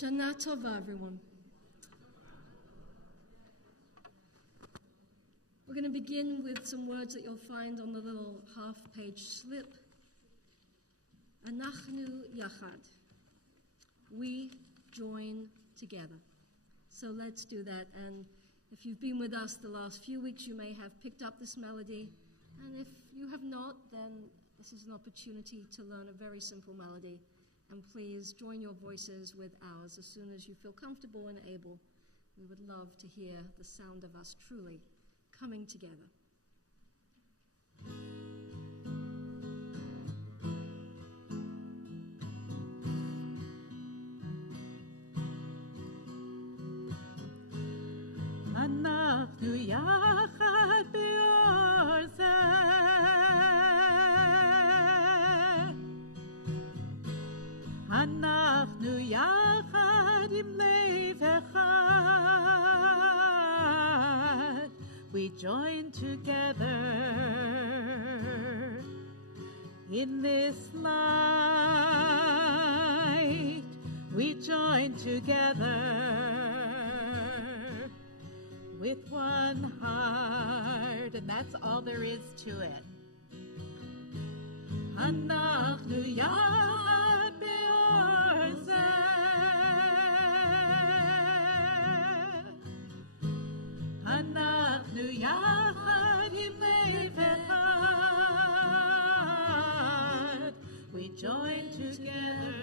Shana Tova, everyone. We're going to begin with some words that you'll find on the little half-page slip. Anachnu yachad. We join together. So let's do that. And if you've been with us the last few weeks, you may have picked up this melody. And if you have not, then this is an opportunity to learn a very simple melody. And please join your voices with ours as soon as you feel comfortable and able. We would love to hear the sound of us truly coming together. אנחנו יחד באור זה, אנחנו יחד עם לב אחד. We join together in this light. We join together with one heart, and that's all there is to it. אנחנו יחד באור זה, אנחנו יחד עם לב אחד. We join together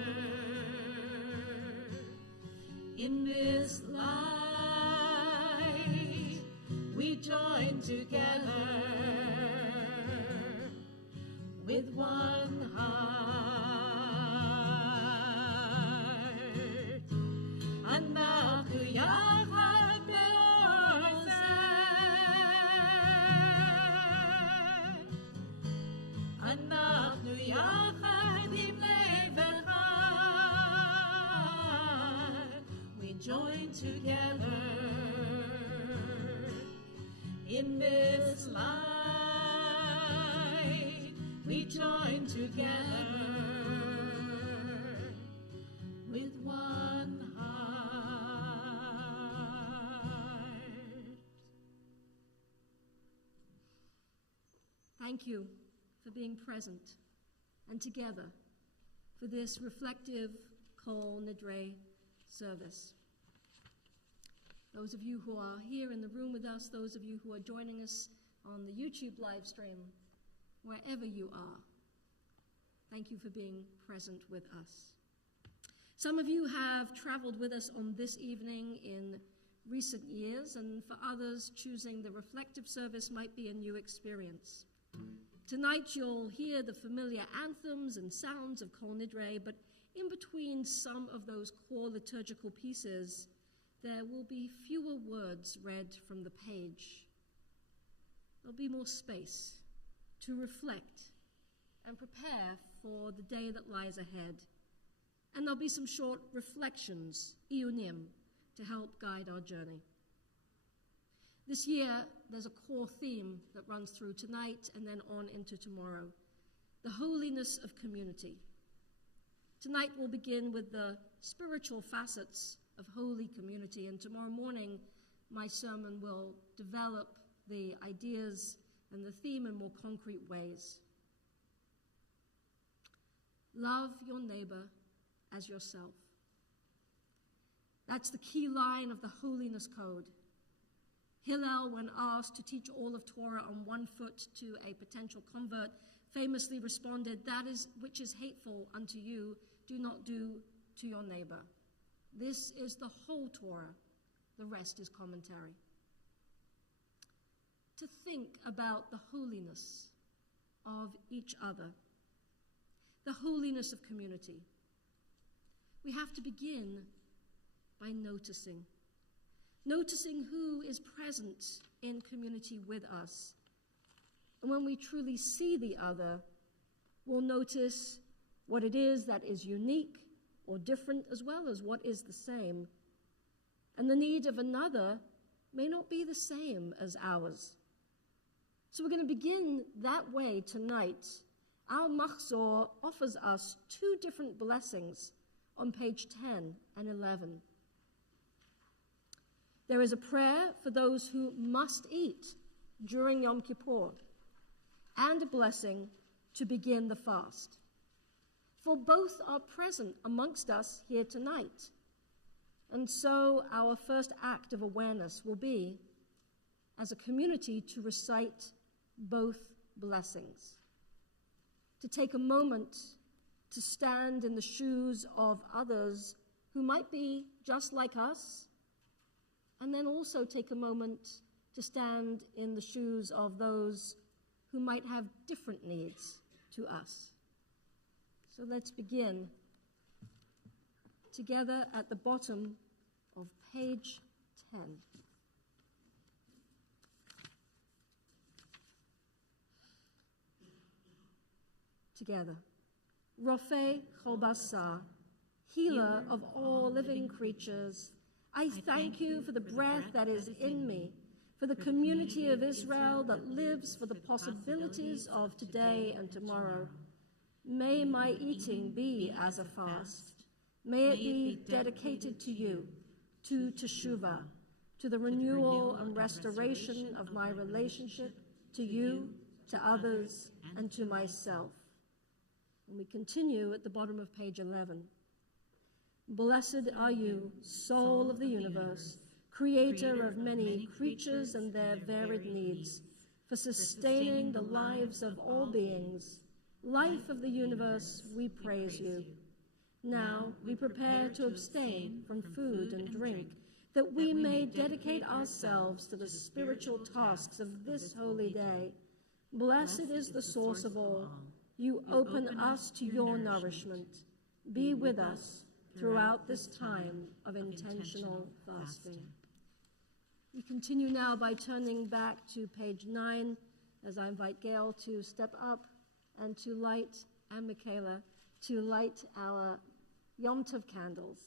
in this light. We join together with one heart. אנחנו יחד באור זה, אנחנו יחד עם לב אחד. We join together in this light. We join together with one heart. Thank you for being present and together for this reflective Kol Nidre service. Those of you who are here in the room with us, those of you who are joining us on the YouTube live stream, wherever you are, thank you for being present with us. Some of you have traveled with us on this evening in recent years, and for others, choosing the reflective service might be a new experience. Tonight you'll hear the familiar anthems and sounds of Kol Nidre, but in between some of those core liturgical pieces, there will be fewer words read from the page. There'll be more space to reflect and prepare for the day that lies ahead. And there'll be some short reflections, iyunim, to help guide our journey. This year, there's a core theme that runs through tonight and then on into tomorrow, the holiness of community. Tonight we'll begin with the spiritual facets of holy community, and tomorrow morning my sermon will develop the ideas and the theme in more concrete ways. Love your neighbor as yourself. That's the key line of the Holiness Code. Hillel, when asked to teach all of Torah on one foot to a potential convert, famously responded, "That is which is hateful unto you, do not do to your neighbor." This is the whole Torah. The rest is commentary. To think about the holiness of each other, the holiness of community, we have to begin by noticing who is present in community with us. And when we truly see the other, we'll notice what it is that is unique or different, as well as what is the same. And the need of another may not be the same as ours. So we're going to begin that way tonight. Our Machzor offers us two different blessings on page 10 and 11. There is a prayer for those who must eat during Yom Kippur, and a blessing to begin the fast. For both are present amongst us here tonight. And so our first act of awareness will be, as a community, to recite both blessings. To take a moment to stand in the shoes of others who might be just like us, and then also take a moment to stand in the shoes of those who might have different needs to us. So let's begin together at the bottom of page 10. Together. Rofei Chol Basar, healer of all living creatures, I thank you for the breath that is in me, for the community of Israel that lives for the possibilities of today and tomorrow. May my eating be as a fast. May it be dedicated to you, to teshuvah, to the renewal and restoration of my relationship to you, to others, and to myself. And we continue at the bottom of page 11. Blessed are you, soul of the universe, creator of many creatures and their varied needs, for sustaining the lives of all beings. Life of the universe, we praise you. Now we prepare to abstain from food and drink, that we may dedicate ourselves to the spiritual tasks of this holy day. Blessed is the source of all. You open us to your nourishment. Be with us throughout this time of intentional fasting. We continue now by turning back to page 9 as I invite Gail to step up and to light, and Michaela, to light our Yom Tov candles.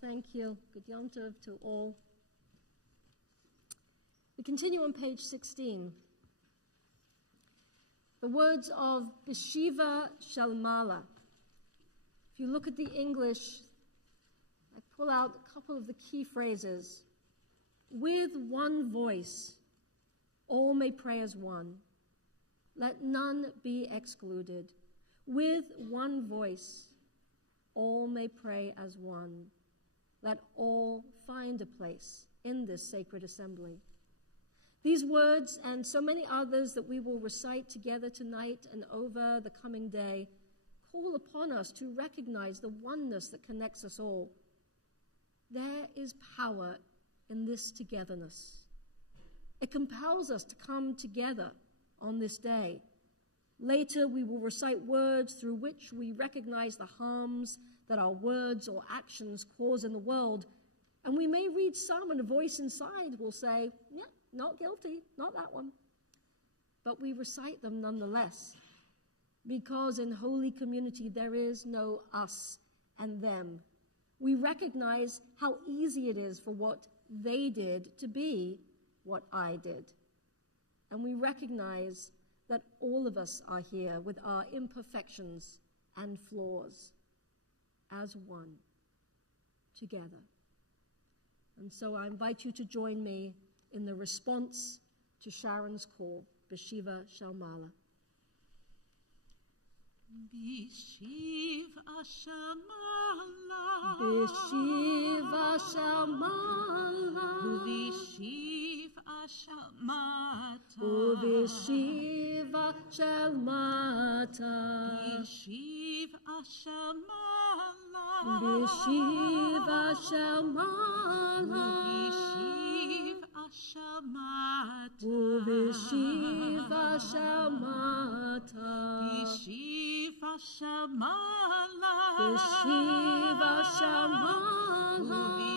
Thank you. Good Yom Tov to all. We continue on page 16. The words of B'Shiva Shalmala. If you look at the English, I pull out a couple of the key phrases. With one voice, all may pray as one. Let none be excluded. With one voice, all may pray as one. Let all find a place in this sacred assembly. These words and so many others that we will recite together tonight and over the coming day call upon us to recognize the oneness that connects us all. There is power in this togetherness. It compels us to come together on this day. Later, we will recite words through which we recognize the harms that our words or actions cause in the world, and we may read some and a voice inside will say, yeah, not guilty, not that one. But we recite them nonetheless, because in holy community there is no us and them. We recognize how easy it is for what they did to be what I did. And we recognize that all of us are here with our imperfections and flaws as one, together. And so I invite you to join me in the response to Sharon's call, B'Shiva Shalmala. B'Shiv Ashamala, B'Shiva Shalmala, B'Shiv Ashamata, B'Shiva Shalmata, B'Shiv Ashamala, B'Shiva Shalmala, B'Shiv Ashamata, B'Shiva Shamala, B'Shiv Ashamala, B'Shiv Ashamala, B'Shiv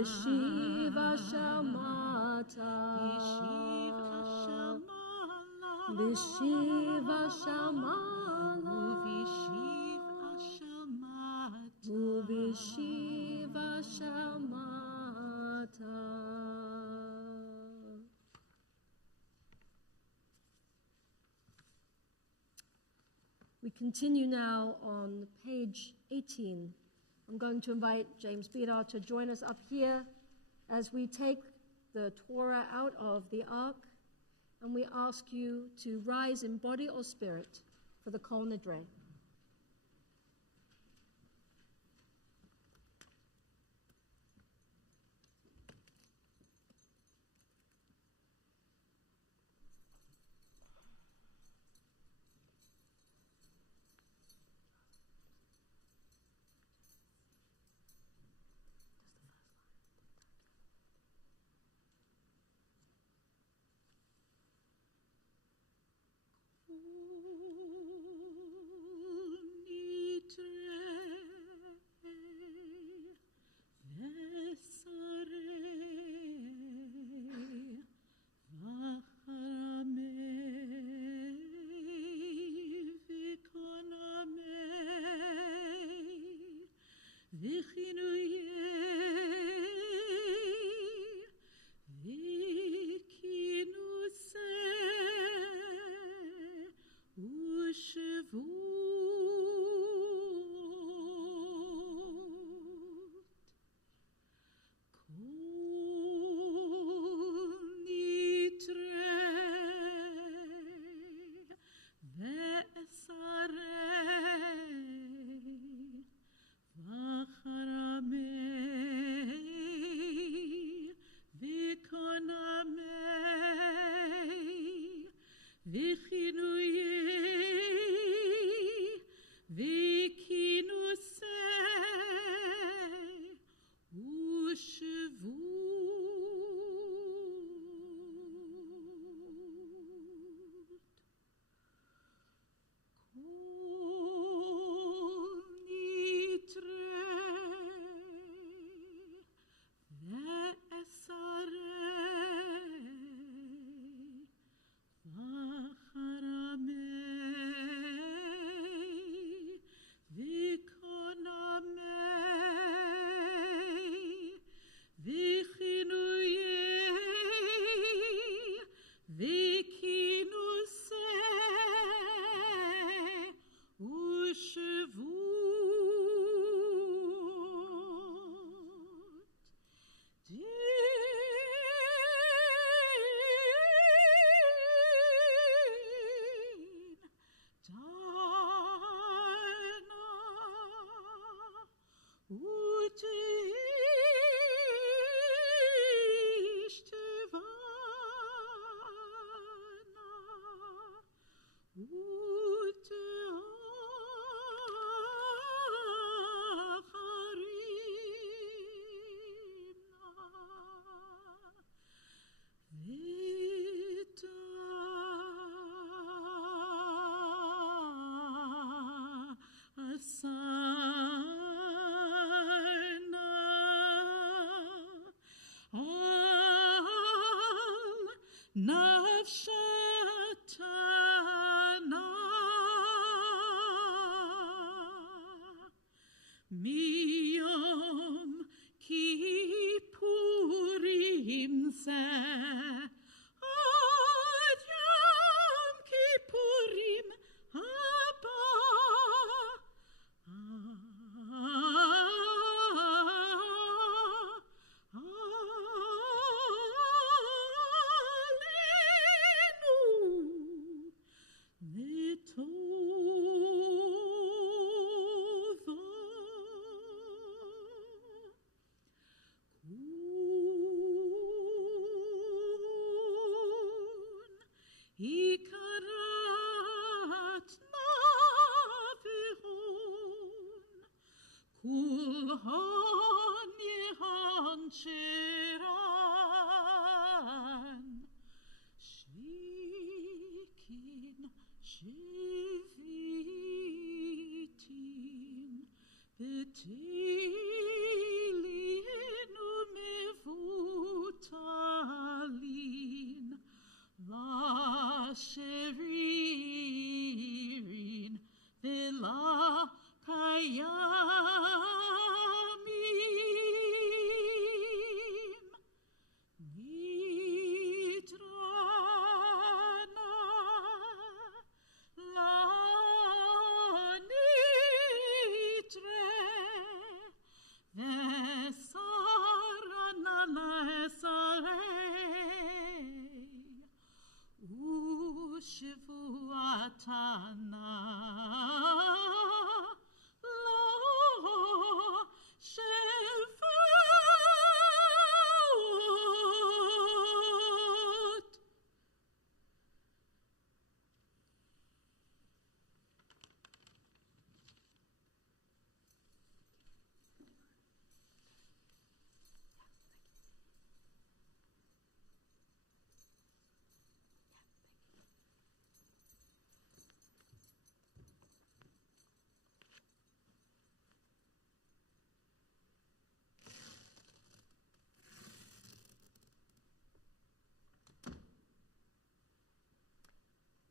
B'Shiva Ashamata, Shamala, B'Shiv Ashamala, B'Shiv Ashamala, B'Shiv Ashamata, We continue now on page 18. I'm going to invite James Bidar to join us up here as we take the Torah out of the ark, and we ask you to rise in body or spirit for the Kol Nidre. nafshatana miyom kippurim zeh ad yom kippurim haba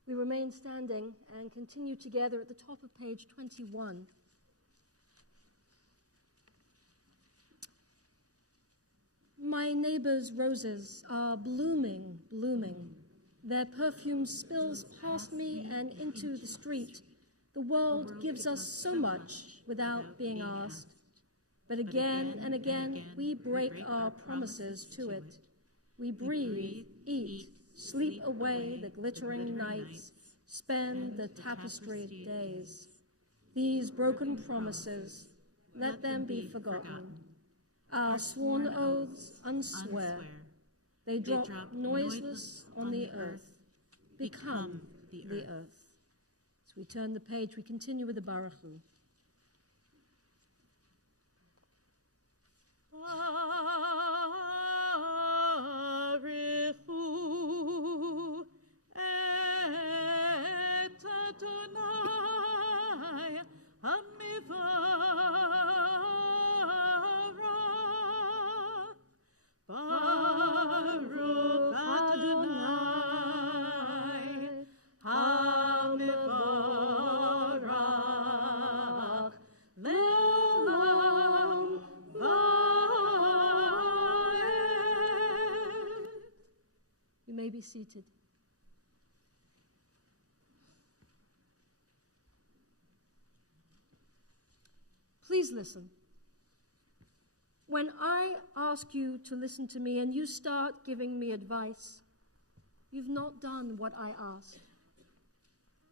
We remain standing and continue together at the top of page 21. My neighbor's roses are blooming, blooming. Their perfume spills past me and into the street. The world gives us so much without being asked. But again and again, we break our promises to it. We breathe, eat, sleep away the glittering nights, spend the tapestried days. These broken promises, let them be forgotten. Our sworn oaths unswear. They drop noiseless on the earth, become the earth. As we turn the page, we continue with the Baruch Hu. Be seated. Please listen. When I ask you to listen to me and you start giving me advice, you've not done what I asked.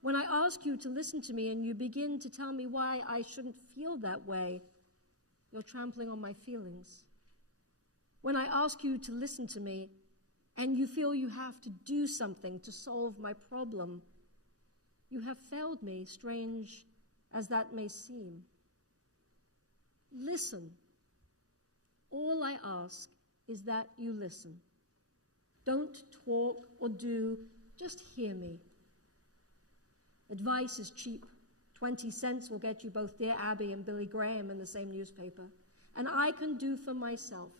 When I ask you to listen to me and you begin to tell me why I shouldn't feel that way, you're trampling on my feelings. When I ask you to listen to me and you feel you have to do something to solve my problem, you have failed me, strange as that may seem. Listen. All I ask is that you listen. Don't talk or do, just hear me. Advice is cheap. 20 cents will get you both Dear Abby and Billy Graham in the same newspaper. And I can do for myself.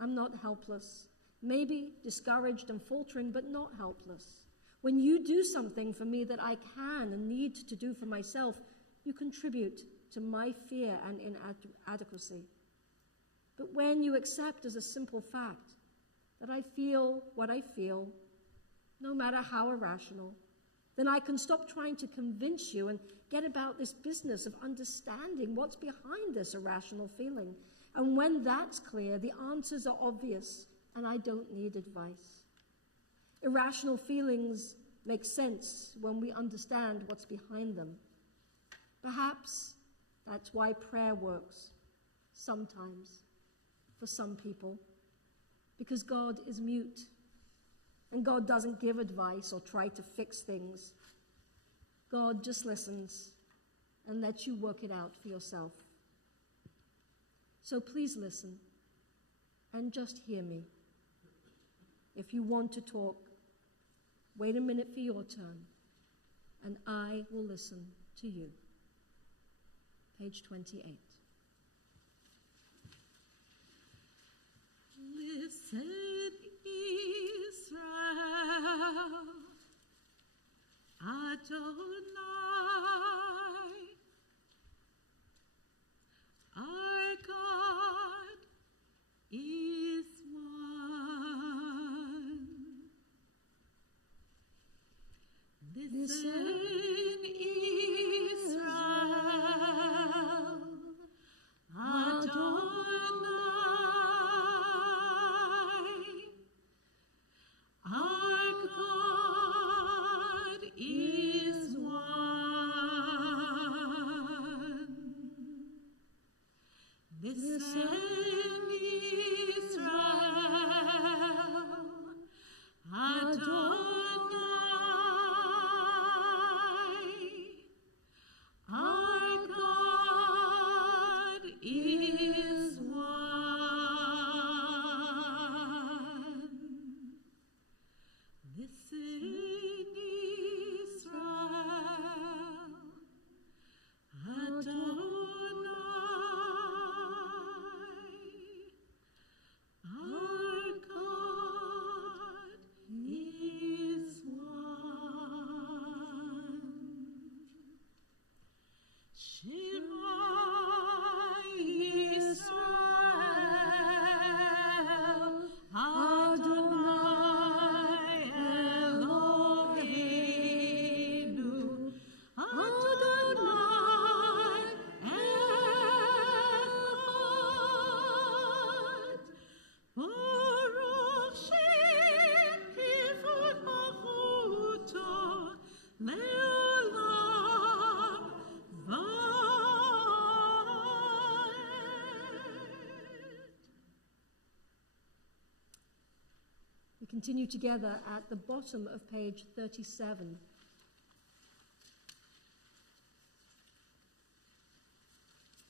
I'm not helpless. maybe discouraged and faltering, but not helpless. When you do something for me that I can and need to do for myself, you contribute to my fear and inadequacy. But when you accept as a simple fact that I feel what I feel, no matter how irrational, then I can stop trying to convince you and get about this business of understanding what's behind this irrational feeling. And when that's clear, the answers are obvious, and I don't need advice. Irrational feelings make sense when we understand what's behind them. Perhaps that's why prayer works, sometimes, for some people, because God is mute, and God doesn't give advice or try to fix things. God just listens and lets you work it out for yourself. So please listen and just hear me. If you want to talk, wait a minute for your turn, and I will listen to you. Page 28. Listen, Israel, Adonai, our God is one. Listen, Israel, Adonai, our God is one. Listen, Israel, Adonai, our God is one. Listen, Israel, Adonai, our God is one. Shema Yisrael, Adonai Eloheinu, Adonai Echad, Baruch Shem Kivod Malchuto, Leolam Vaed. We continue together at the bottom of page 37.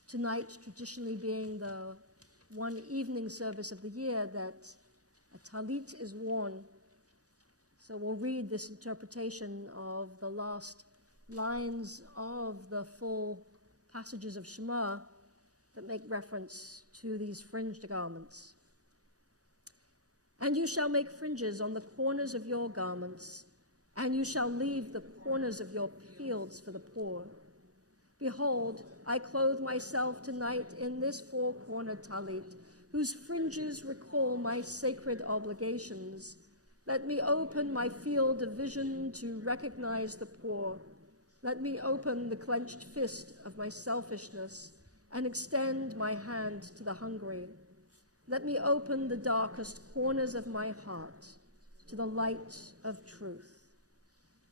Tonight, traditionally being the one evening service of the year that a talit is worn. So we'll read this interpretation of the last lines of the full passages of Shema that make reference to these fringed garments. And you shall make fringes on the corners of your garments, and you shall leave the corners of your fields for the poor. Behold, I clothe myself tonight in this four-cornered talit, whose fringes recall my sacred obligations. Let me open my field of vision to recognize the poor. Let me open the clenched fist of my selfishness and extend my hand to the hungry. Let me open the darkest corners of my heart to the light of truth.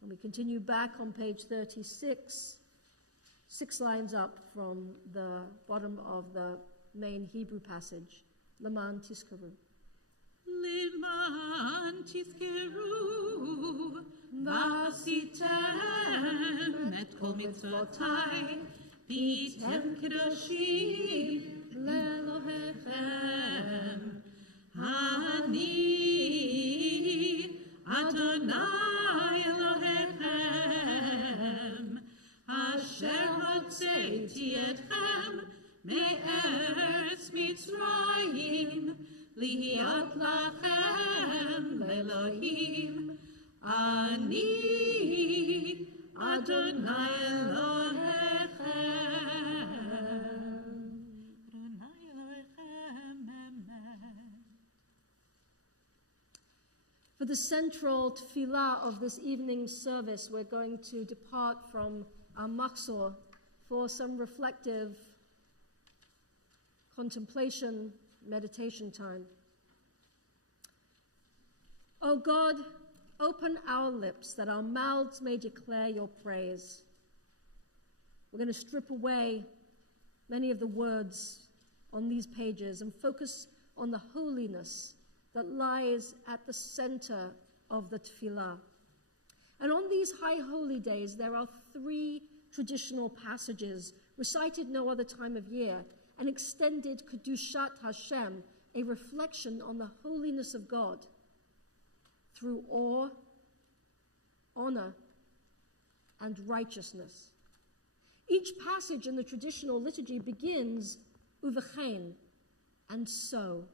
And we continue back on page 36, 6 lines up from the bottom of the main Hebrew passage, Leman Tiskaru. Leman Tizkeru, Vasitem et kol mitzvotai, Vitem kedoshim leElohechem. Ani Adonai Elohechem, Asher hotzeiti etchem me'eretz Mitzrayim, Lihiot lachem Elohim, Ani Adonai Elohechem. Adonai Elohechem, amen. For the central tefillah of this evening's service, we're going to depart from our machzor for some reflective contemplation, meditation time. O God, open our lips that our mouths may declare your praise. We're going to strip away many of the words on these pages and focus on the holiness that lies at the center of the tefillah. And on these high holy days, there are 3 traditional passages recited no other time of year, an extended Kedushat Hashem, a reflection on the holiness of God through awe, honor, and righteousness. Each passage in the traditional liturgy begins uvechein, and so.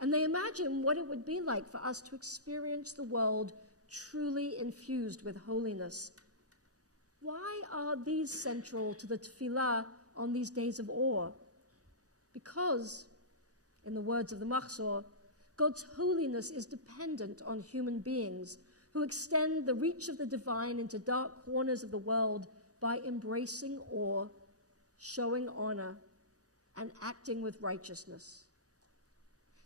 And they imagine what it would be like for us to experience the world truly infused with holiness. Why are these central to the tefillah on these days of awe? Because, in the words of the machzor, God's holiness is dependent on human beings who extend the reach of the divine into dark corners of the world by embracing awe, showing honor, and acting with righteousness.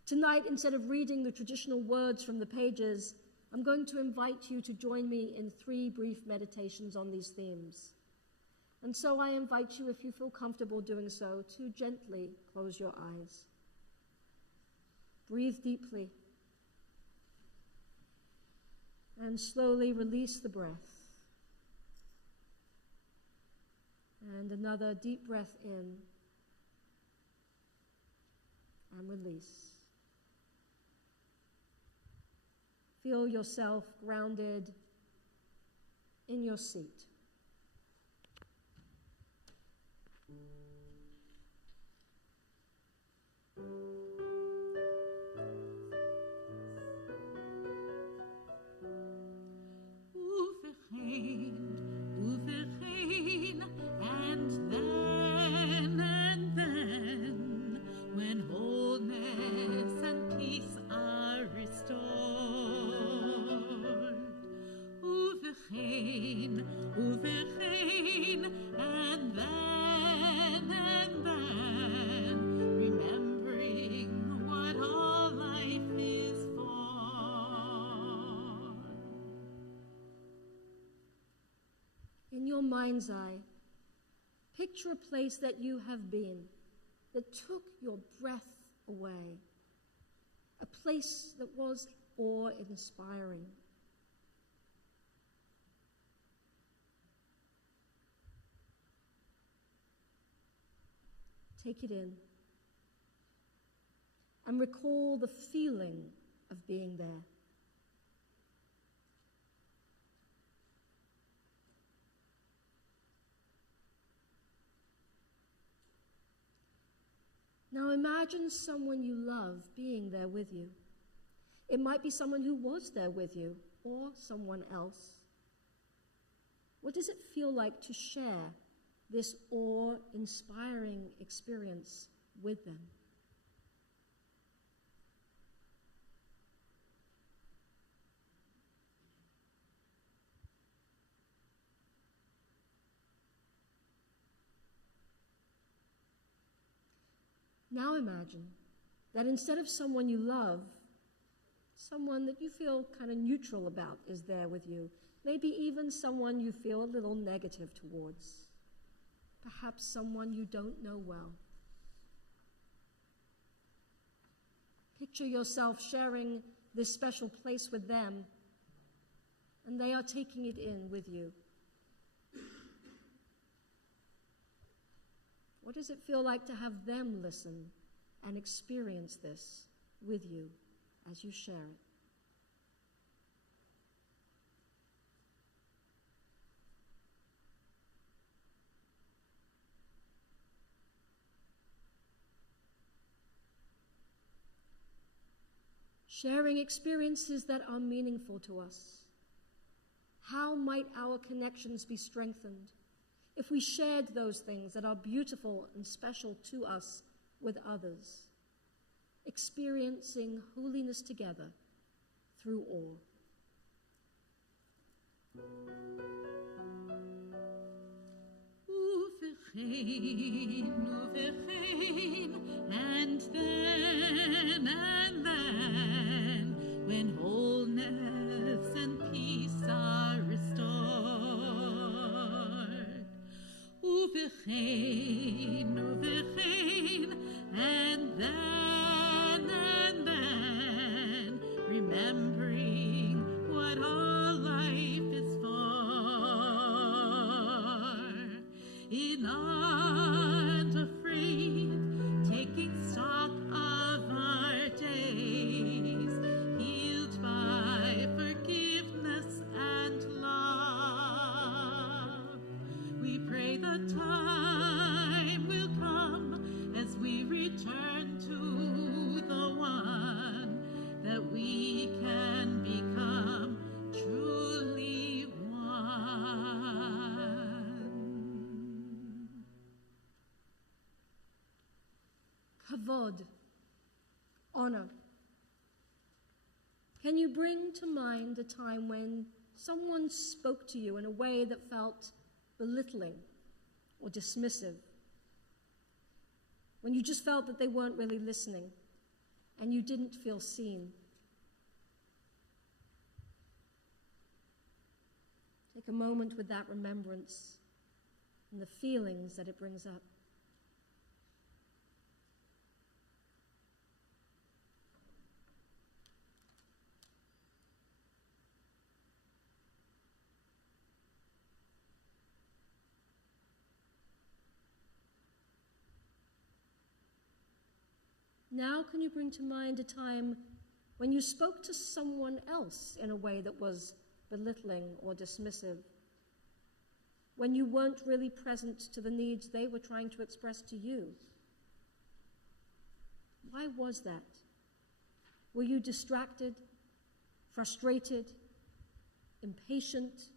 Tonight, instead of reading the traditional words from the pages, I'm going to invite you to join me in 3 brief meditations on these themes. And so I invite you, if you feel comfortable doing so, to gently close your eyes. Breathe deeply and slowly release the breath. And another deep breath in and release. Feel yourself grounded in your seat. Uvechein, and then, when wholeness and peace are restored. Uvechein, and then, remembering what all life is for. In your mind's eye, picture a place that you have been, that took your breath away, a place that was awe-inspiring. Take it in and recall the feeling of being there. Now imagine someone you love being there with you. It might be someone who was there with you or someone else. What does it feel like to share this awe-inspiring experience with them? Now imagine that instead of someone you love, someone that you feel kind of neutral about is there with you. Maybe even someone you feel a little negative towards. Perhaps someone you don't know well. Picture yourself sharing this special place with them, and they are taking it in with you. What does it feel like to have them listen and experience this with you as you share it? sharing experiences that are meaningful to us. How might our connections be strengthened if we shared those things that are beautiful and special to us with others, experiencing holiness together through awe? Uvechein, and then, when wholeness and peace are restored. Uvechein, and then, remembering what all life is not afraid, taking stock of our days, healed by forgiveness and love. We pray the time will come as we return to the one that we can become truly Kavod, honor. Can you bring to mind a time when someone spoke to you in a way that felt belittling or dismissive? When you just felt that they weren't really listening and you didn't feel seen? Take a moment with that remembrance and the feelings that it brings up. Now can you bring to mind a time when you spoke to someone else in a way that was belittling or dismissive? When you weren't really present to the needs they were trying to express to you? Why was that? Were you distracted, frustrated, impatient?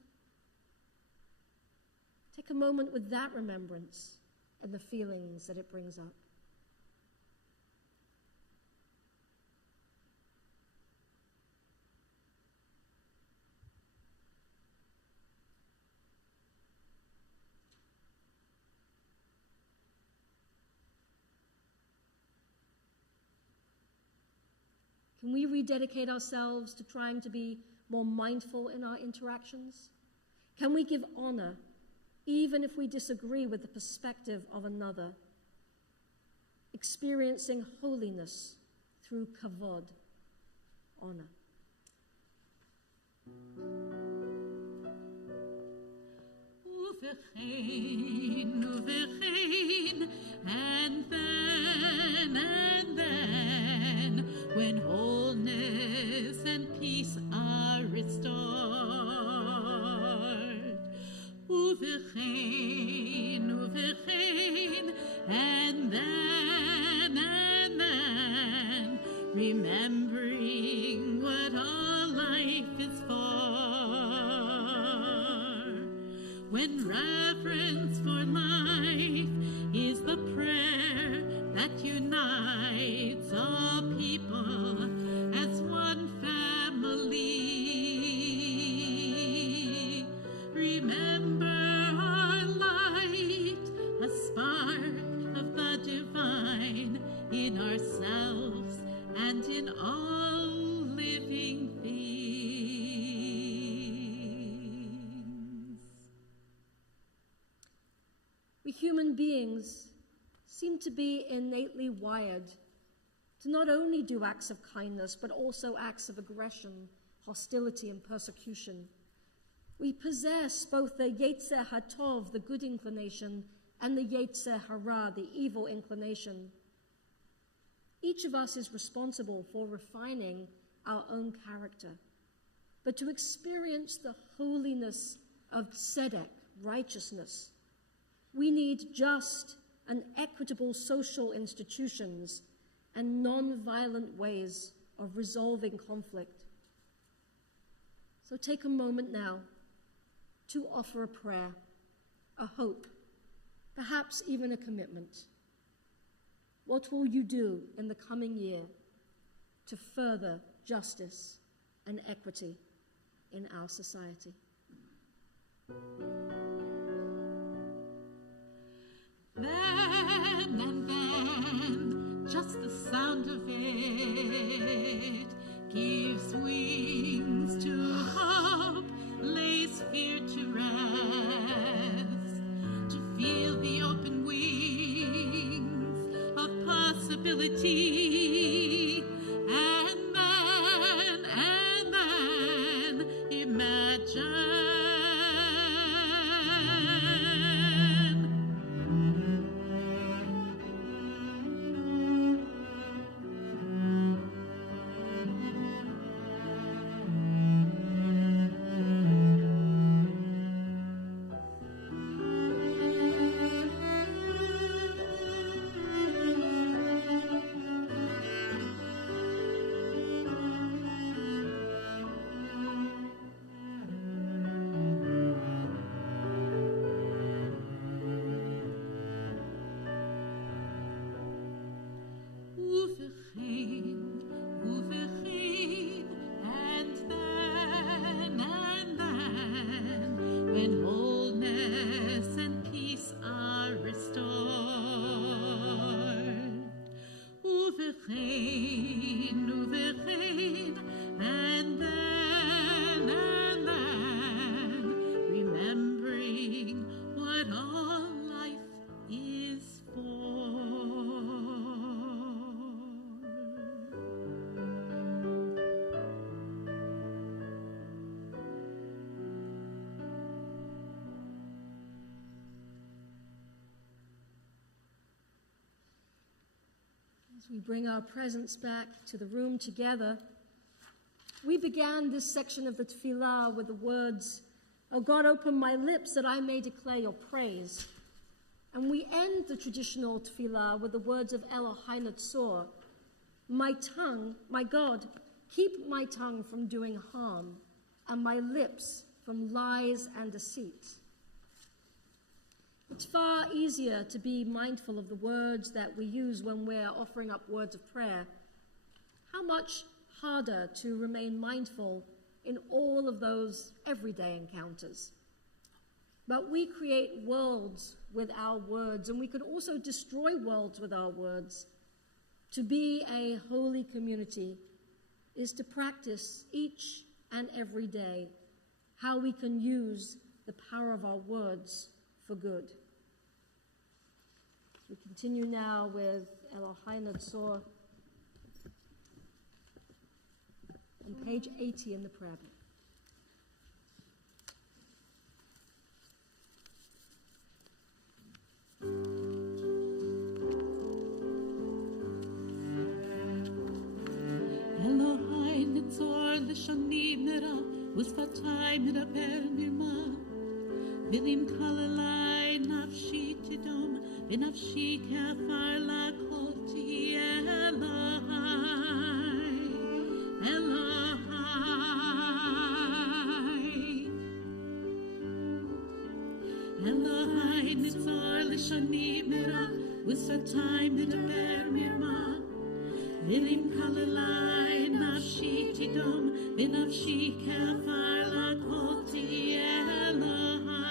Take a moment with that remembrance and the feelings that it brings up. Can we rededicate ourselves to trying to be more mindful in our interactions? Can we give honor, even if we disagree with the perspective of another? Experiencing holiness through kavod, honor. Uvechein, and then, when wholeness and peace are restored. Uvechein, and then, remembering what all life is for. When reverence for life is the prayer that unites all people as one family. Remember our light, a spark of the divine in ourselves and in all living things. We human beings seem to be innately wired to not only do acts of kindness, but also acts of aggression, hostility, and persecution. We possess both the Yetzer HaTov, the good inclination, and the Yetzer Hara, the evil inclination. Each of us is responsible for refining our own character. But to experience the holiness of tzedek, righteousness, we need just and equitable social institutions and non-violent ways of resolving conflict. So take a moment now to offer a prayer, a hope, perhaps even a commitment. What will you do in the coming year to further justice and equity in our society? Then and then, just the sound of it gives wings to hope, lays fear to rest, to feel the open wings of possibility, and then imagine. When wholeness and peace are restored. Uvechein, and then, remembering what all life is for. As we bring our presence back to the room together, we began this section of the tefillah with the words, "O God, open my lips that I may declare your praise." And we end the traditional tefillah with the words of Eloheinu Tzor, "My tongue, my God, keep my tongue from doing harm, and my lips from lies and deceit." It's far easier to be mindful of the words that we use when we're offering up words of prayer. How much harder to remain mindful in all of those everyday encounters. But we create worlds with our words, and we could also destroy worlds with our words. To be a holy community is to practice each and every day how we can use the power of our words for good. We continue now with Eloheinu Tzor on page 80 in the prayer book. Eloheinu Tzor l'shanim nera u'sfatay medaber mirma v'lim kalalai nafshi tidom v'nafshi kafar lakoti Elohai Eloheinu Tzor l'shanim nera u'sfatay medaber mirma v'lim kalalai nafshi tidom v'nafshi kafar lakoti Elohai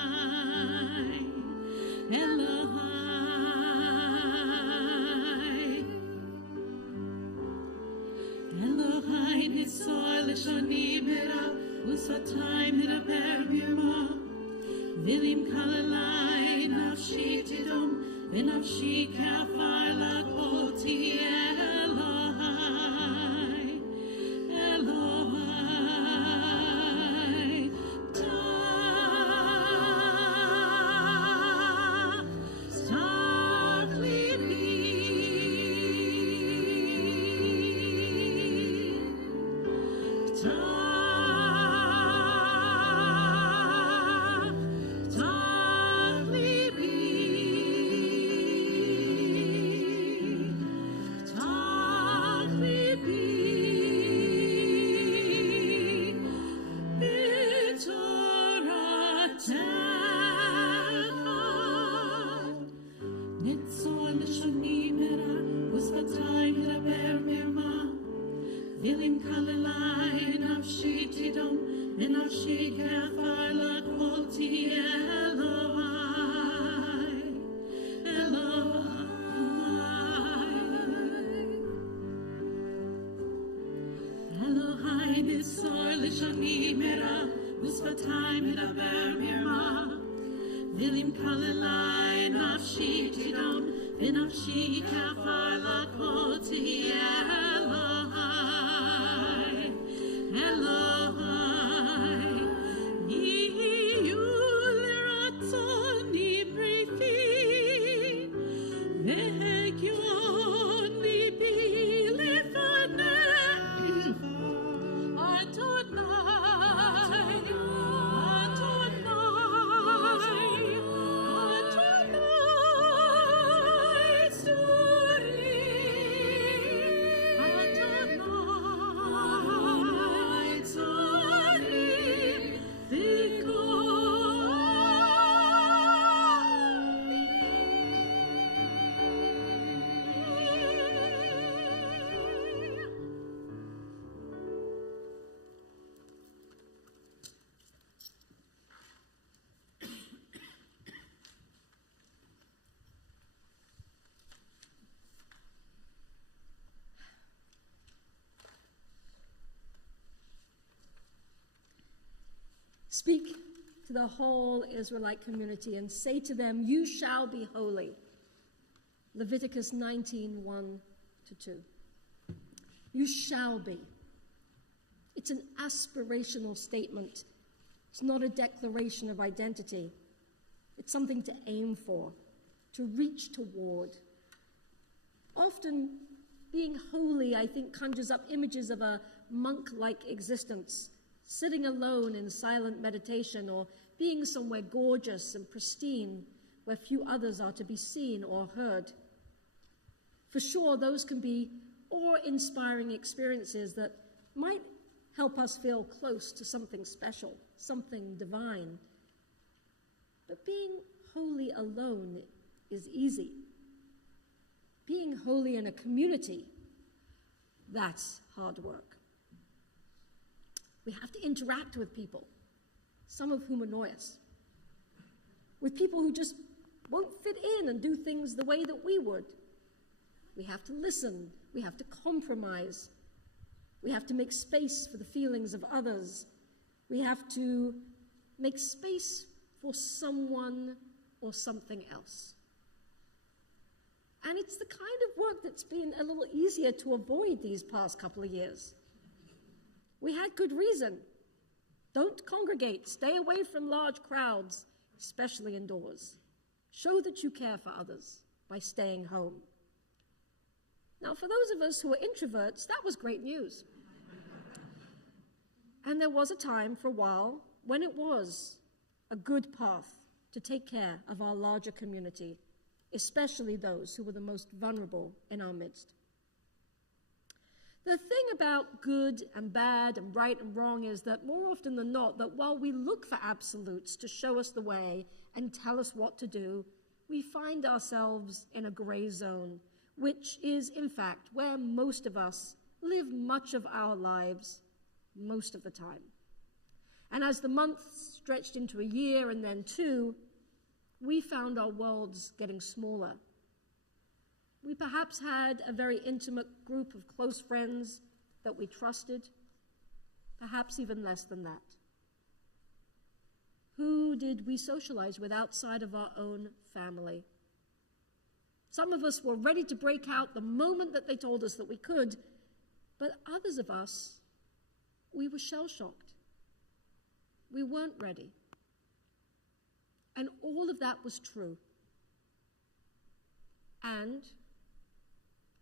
Eloheinu Tzor l'shanim nera u'sfatay medaber mirma v'lim kalalai nafshi tidom v'nafshi kafar lakoti Elohai Be Vilim kalelai nafshi tidom, v'nafshi kafar lakolti Elohai, Elohai. Elohai nisor lishani mera, usvatai medaber mirma. Vilim kalelai nafshi tidom, v'nafshi kafar lakolti Elohai, Elohai. Iyu leratzoni brifi, v'hegyon libi lefanei, Adonai, Adonai, Suri, Adonai, Suri, Speak to the whole Israelite community and say to them, you shall be holy. Leviticus 19:1-2. You shall be. It's an aspirational statement. It's not a declaration of identity. It's something to aim for, to reach toward. Often, being holy, I think, conjures up images of a monk-like existence, sitting alone in silent meditation, or being somewhere gorgeous and pristine where few others are to be seen or heard. For sure, those can be awe-inspiring experiences that might help us feel close to something special, something divine. But being holy alone is easy. Being holy in a community, that's hard work. We have to interact with people, some of whom annoy us, with people who just won't fit in and do things the way that we would. We have to listen. We have to compromise. We have to make space for the feelings of others. We have to make space for someone or something else. And it's the kind of work that's been a little easier to avoid these past couple of years. We had good reason. Don't congregate. Stay away from large crowds, especially indoors. Show that you care for others by staying home. Now, for those of us who are introverts, that was great news. And there was a time for a while when it was a good path to take care of our larger community, especially those who were the most vulnerable in our midst. The thing about good and bad and right and wrong is that more often than not, that while we look for absolutes to show us the way and tell us what to do, we find ourselves in a gray zone, which is, in fact, where most of us live much of our lives most of the time. And as the months stretched into a year and then two, we found our worlds getting smaller. We perhaps had a very intimate group of close friends that we trusted, perhaps even less than that. Who did we socialize with outside of our own family? Some of us were ready to break out the moment that they told us that we could, but others of us, we were shell-shocked. We weren't ready. And all of that was true. And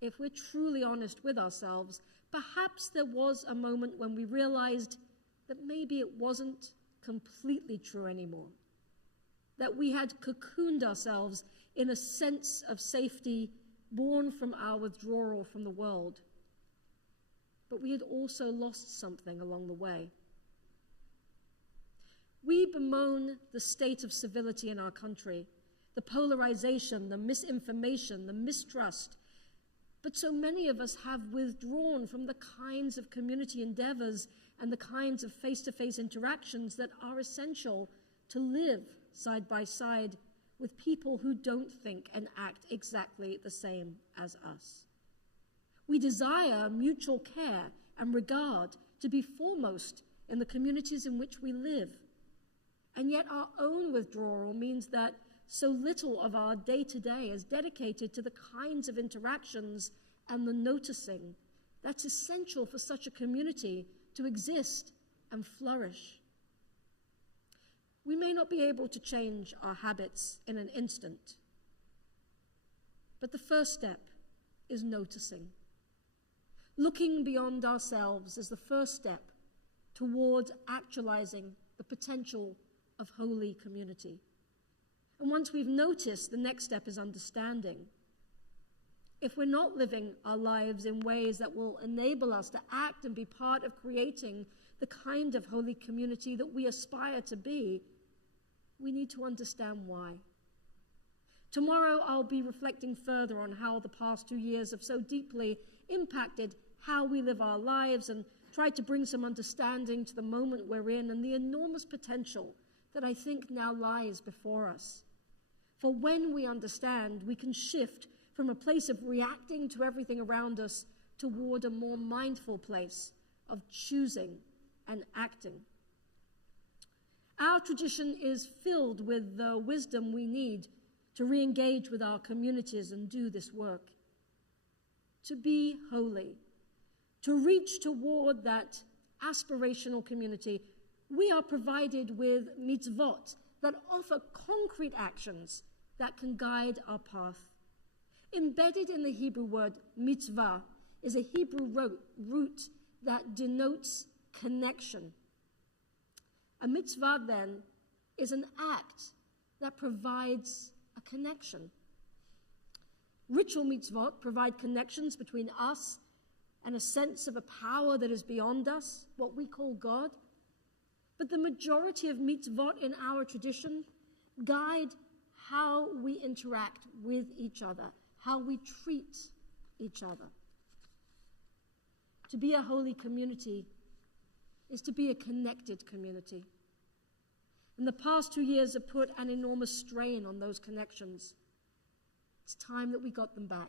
if we're truly honest with ourselves, perhaps there was a moment when we realized that maybe it wasn't completely true anymore, that we had cocooned ourselves in a sense of safety born from our withdrawal from the world. But we had also lost something along the way. We bemoan the state of civility in our country, the polarization, the misinformation, the mistrust. But so many of us have withdrawn from the kinds of community endeavors and the kinds of face-to-face interactions that are essential to live side by side with people who don't think and act exactly the same as us. We desire mutual care and regard to be foremost in the communities in which we live. And yet our own withdrawal means that so little of our day-to-day is dedicated to the kinds of interactions and the noticing that's essential for such a community to exist and flourish. We may not be able to change our habits in an instant, but the first step is noticing. Looking beyond ourselves is the first step towards actualizing the potential of holy community. And once we've noticed, the next step is understanding. If we're not living our lives in ways that will enable us to act and be part of creating the kind of holy community that we aspire to be, we need to understand why. Tomorrow I'll be reflecting further on how the past 2 years have so deeply impacted how we live our lives and tried to bring some understanding to the moment we're in and the enormous potential that I think now lies before us. For when we understand, we can shift from a place of reacting to everything around us toward a more mindful place of choosing and acting. Our tradition is filled with the wisdom we need to re-engage with our communities and do this work. To be holy, to reach toward that aspirational community, we are provided with mitzvot that offer concrete actions that can guide our path. Embedded in the Hebrew word mitzvah is a Hebrew root that denotes connection. A mitzvah, then, is an act that provides a connection. Ritual mitzvot provide connections between us and a sense of a power that is beyond us, what we call God. But the majority of mitzvot in our tradition guide how we interact with each other, how we treat each other. To be a holy community is to be a connected community. And the past 2 years have put an enormous strain on those connections. It's time that we got them back.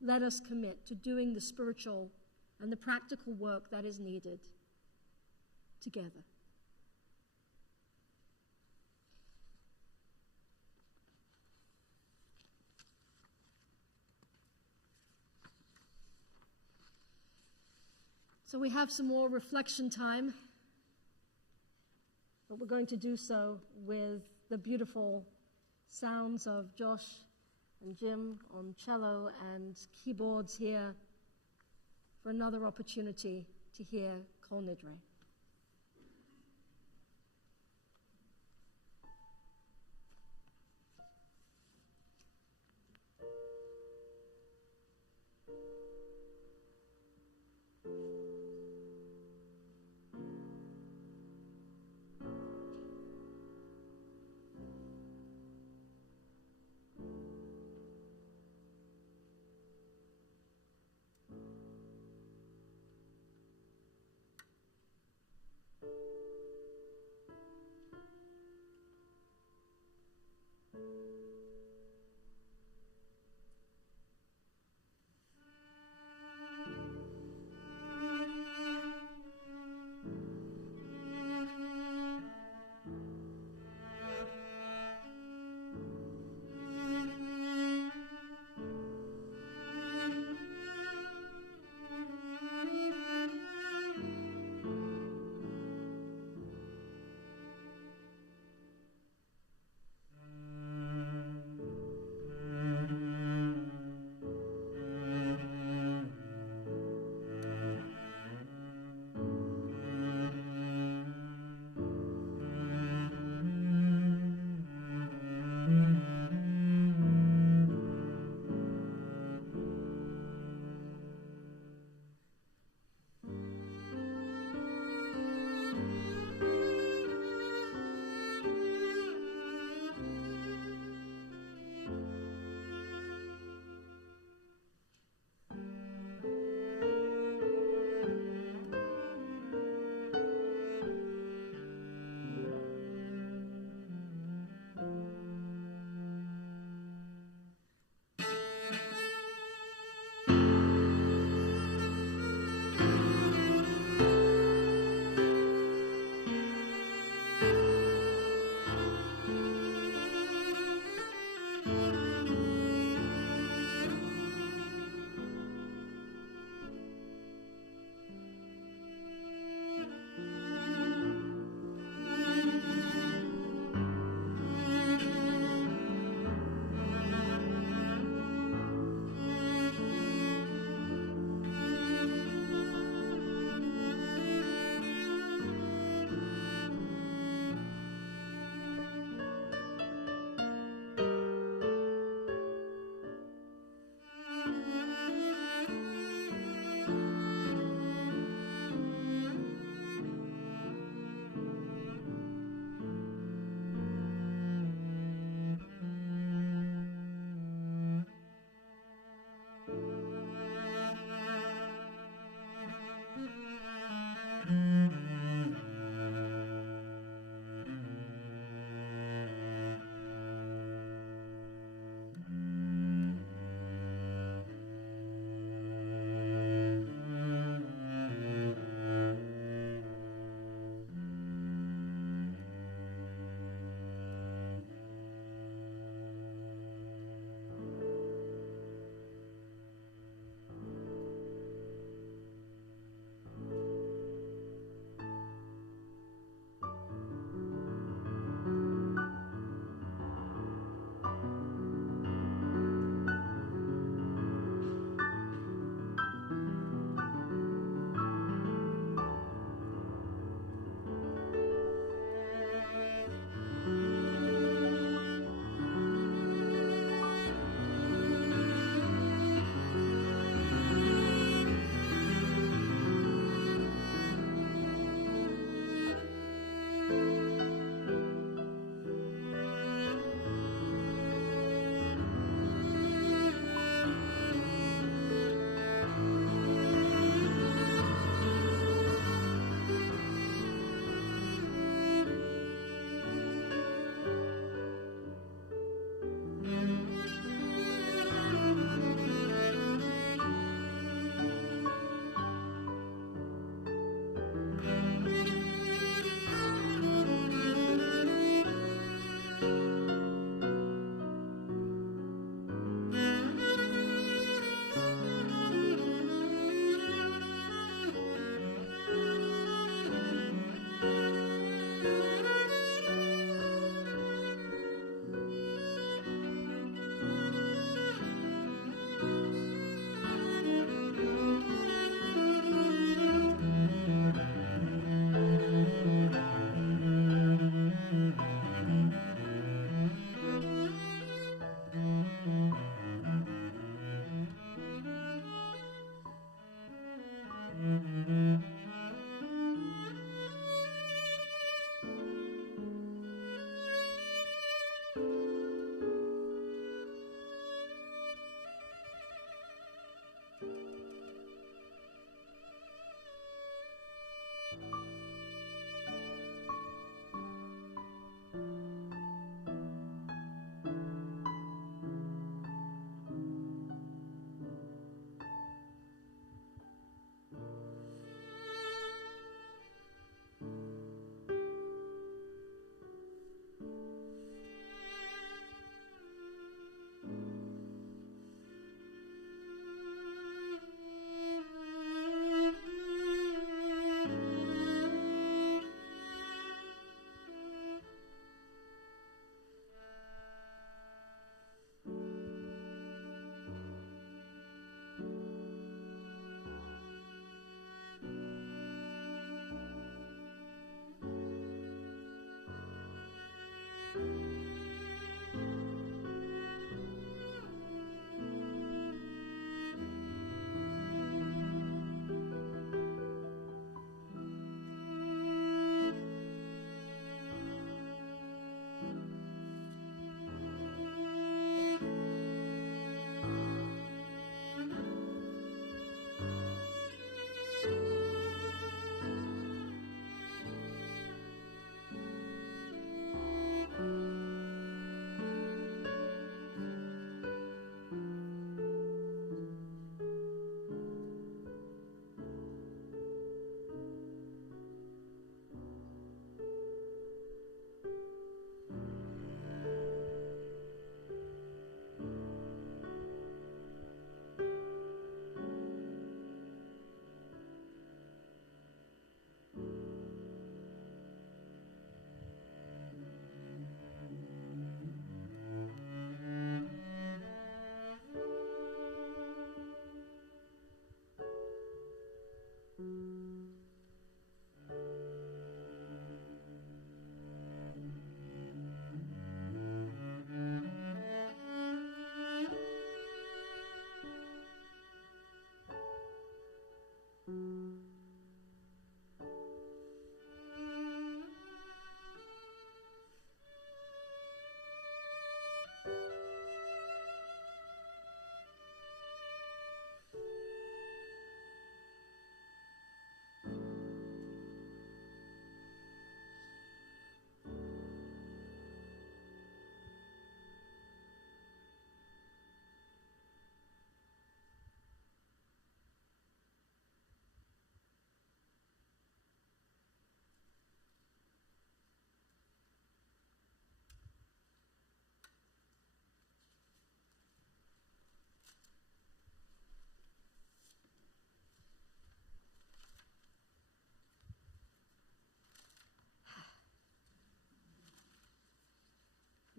Let us commit to doing the spiritual and the practical work that is needed together. So we have some more reflection time, but we're going to do so with the beautiful sounds of Josh and Jim on cello and keyboards here for another opportunity to hear Kol Nidre.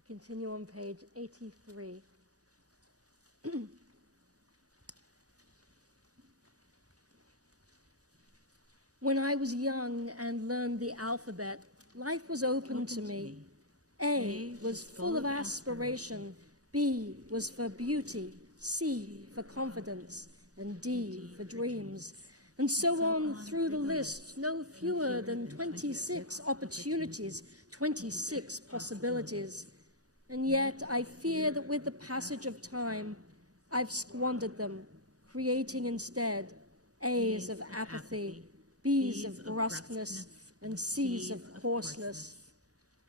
Continue on page 83. When I was young and learned the alphabet, life was open to me. A was full of aspiration, B was for beauty, C for confidence, and D for dreams. And so on through the list, no fewer than 26 opportunities, 26 possibilities. And yet I fear that with the passage of time, I've squandered them, creating instead A's of apathy, B's of brusqueness, and C's of coarseness.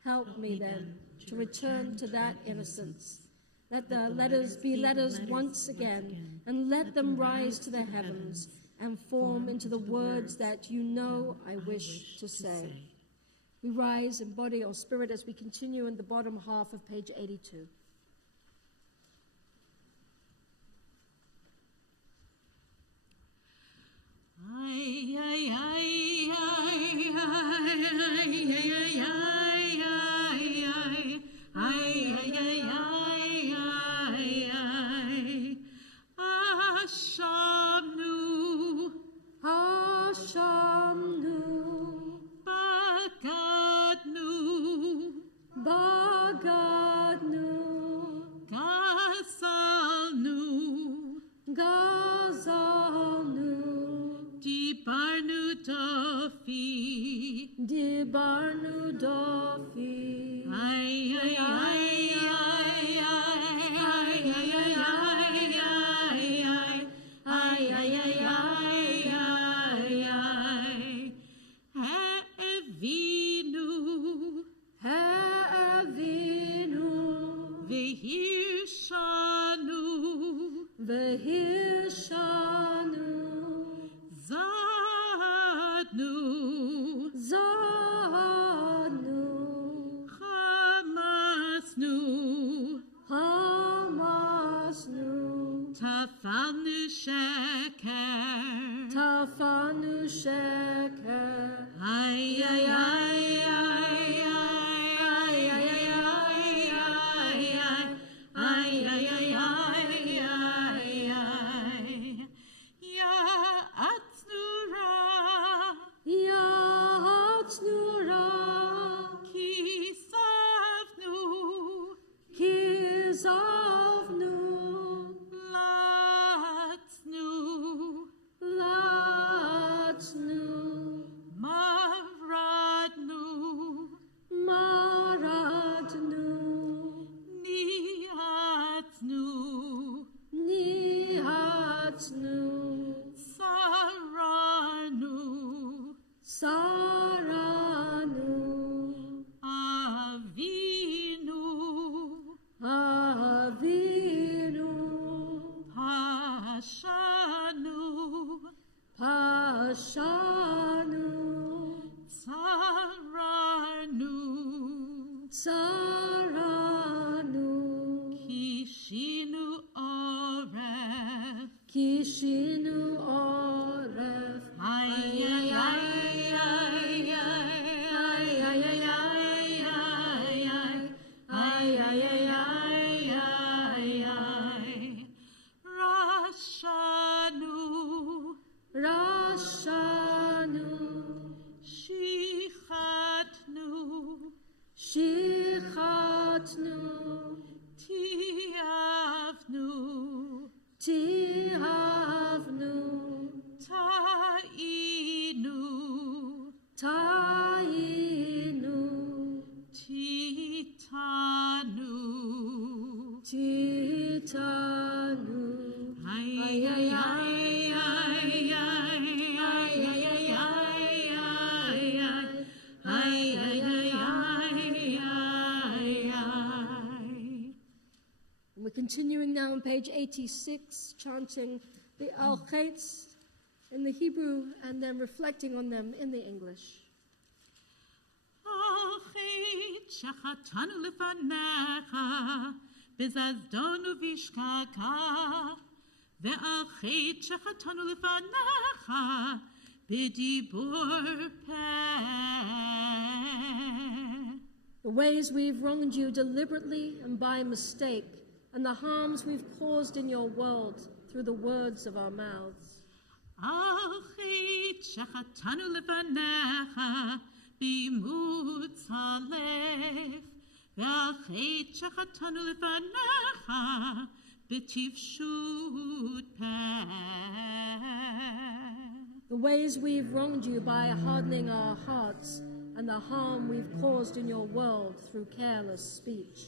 Help me then to return to that innocence. Let the letters be letters once again, and let them rise to the heavens and form into the words that you know I wish to say. We rise in body or spirit as we continue in the bottom half of page 82. Ashamnu, Ashamnu, Bagadnu, Bagadnu, Gazalnu, Gazalnu, Dibarnu Dofi, Dibarnu Dofi, Vehirshanu, Zadnu, Zadnu, Hamasnu, Hamasnu, Tafanu Sheker, Tafanu Sheker, Saranu, Avinu, Avinu, Ashanu, Pashanu, Saranu, Saranu, Kishinu Oref, Kishinu Oref, Rashanu, Shichatnu, Shichatnu, Tiavnu, Tihavnu, Tainu, Tainu, Titanu, Titanu, We're continuing now on page 86, chanting the Al-Khaits in the Hebrew and then reflecting on them in the English. Al-Khait shachatanu lefanecha, bezazdonu vishkaka, ve'al-Khait shachatanu lefanecha, bedibur peh. The ways we've wronged you deliberately and by mistake, and the harms we've caused in your world through the words of our mouths. The ways we've wronged you by hardening our hearts, and the harm we've caused in your world through careless speech.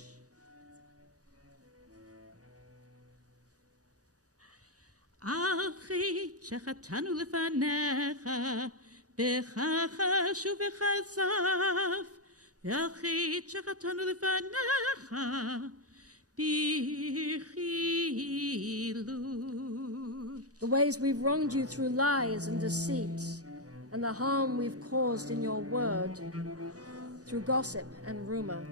The ways we've wronged you through lies and deceit, and the harm we've caused in your word through gossip and rumor.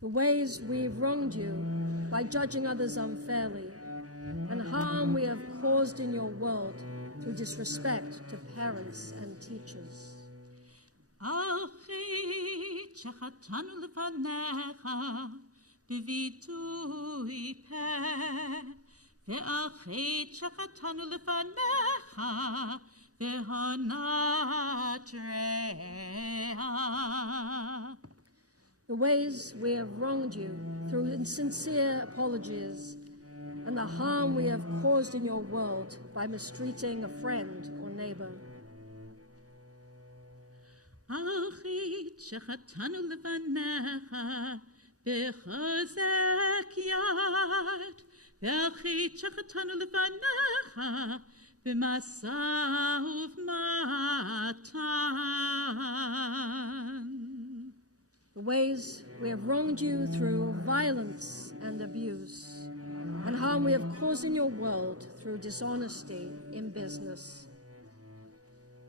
The ways we've wronged you by judging others unfairly, and harm we have caused in your world through disrespect to parents and teachers. The ways we have wronged you through insincere apologies, and the harm we have caused in your world by mistreating a friend or neighbor. The ways we have wronged you through violence and abuse, and harm we have caused in your world through dishonesty in business.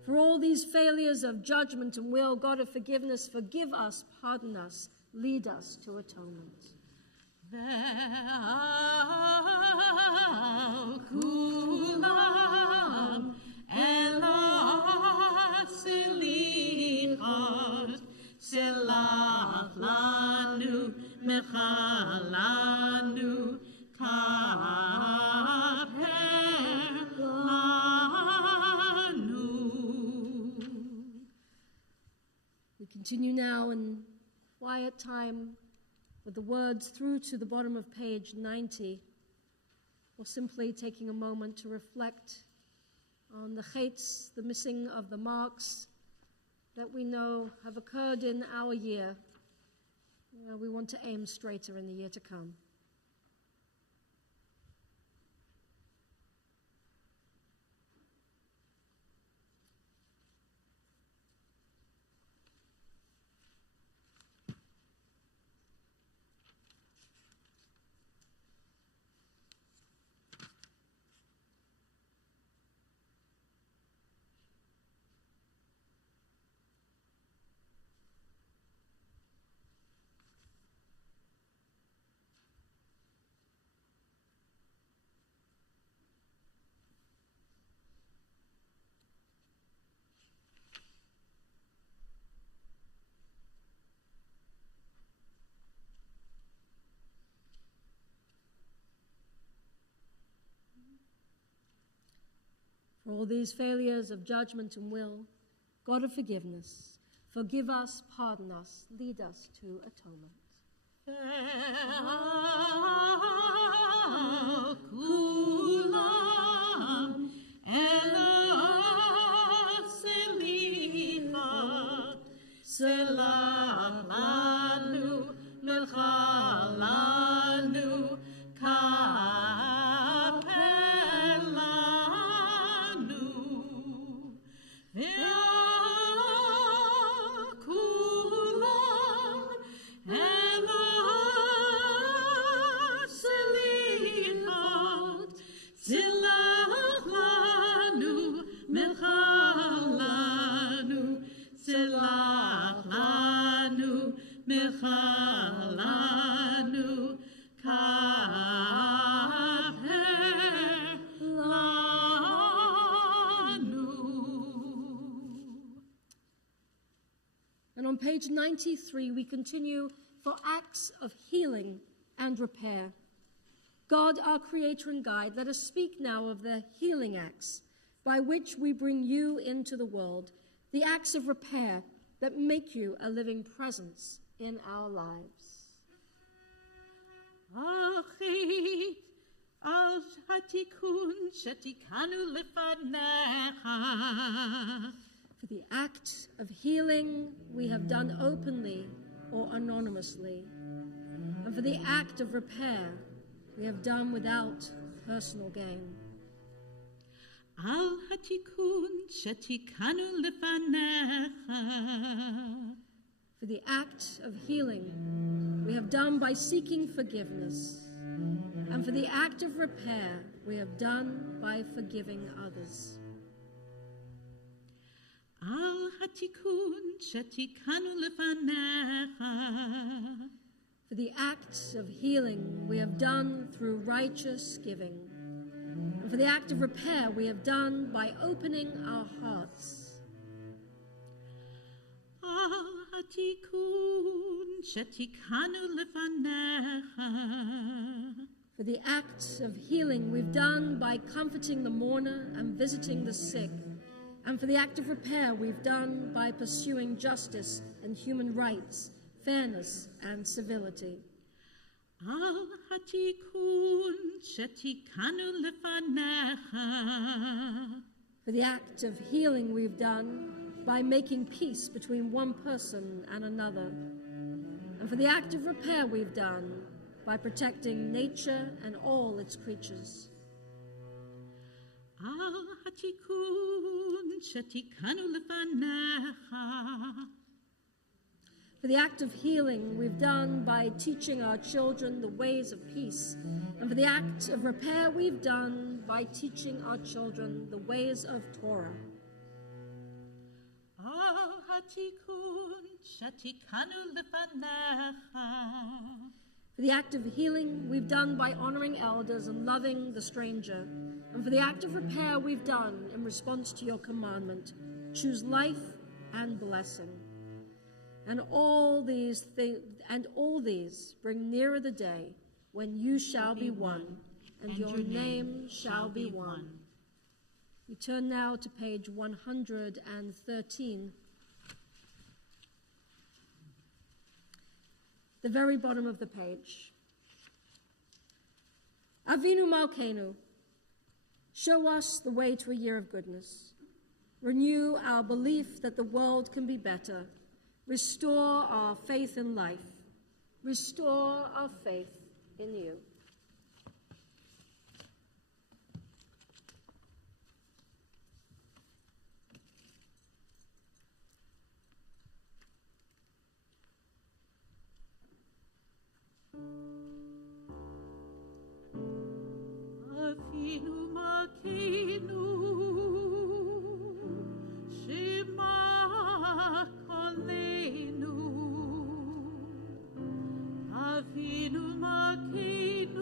For all these failures of judgment and will, God of forgiveness, forgive us, pardon us, lead us to atonement. Selach lanu mechalanu kaper lanu. We continue now in quiet time with the words through to the bottom of page 90, or simply taking a moment to reflect on the chates, the missing of the marks that we know have occurred in our year. We want to aim straighter in the year to come. For all these failures of judgment and will, God of forgiveness, forgive us, pardon us, lead us to atonement. Zilach lanu lanu kaper lanu. And on page 93, we continue for acts of healing and repair. God, our creator and guide, let us speak now of the healing acts by which we bring you into the world, the acts of repair that make you a living presence in our lives. Achit al hatikun shetikanu lefanecha. For the act of healing we have done openly or anonymously, and for the act of repair we have done without personal gain. Al hatikun shetikanu lefanecha. For the act of healing we have done by seeking forgiveness, and for the act of repair we have done by forgiving others. Al hatikun shetikanu lefanecha. For the act of healing we have done through righteous giving, and for the act of repair we have done by opening our hearts. Al hatikun shetikanu lefanecha. For the act of healing we've done by comforting the mourner and visiting the sick, and for the act of repair we've done by pursuing justice and human rights, fairness and civility. Al hatikun shetikanu lefanecha. For the act of healing we've done by making peace between one person and another, and for the act of repair we've done by protecting nature and all its creatures. Al hatikun shetikanu lefanecha. For the act of healing we've done by teaching our children the ways of peace, and for the act of repair we've done by teaching our children the ways of Torah. Al hatikun shetikanu lefanecha. For the act of healing we've done by honoring elders and loving the stranger, and for the act of repair we've done in response to your commandment, choose life and blessing. And all these bring nearer the day when you shall be one, and your name shall be one. We turn now to page 113. The very bottom of the page. Avinu Malkeinu, show us the way to a year of goodness. Renew our belief that the world can be better. Restore our faith in life. Restore our faith in you. Avinu Malkeinu, Shema Kolenu. Avinu Malkeinu.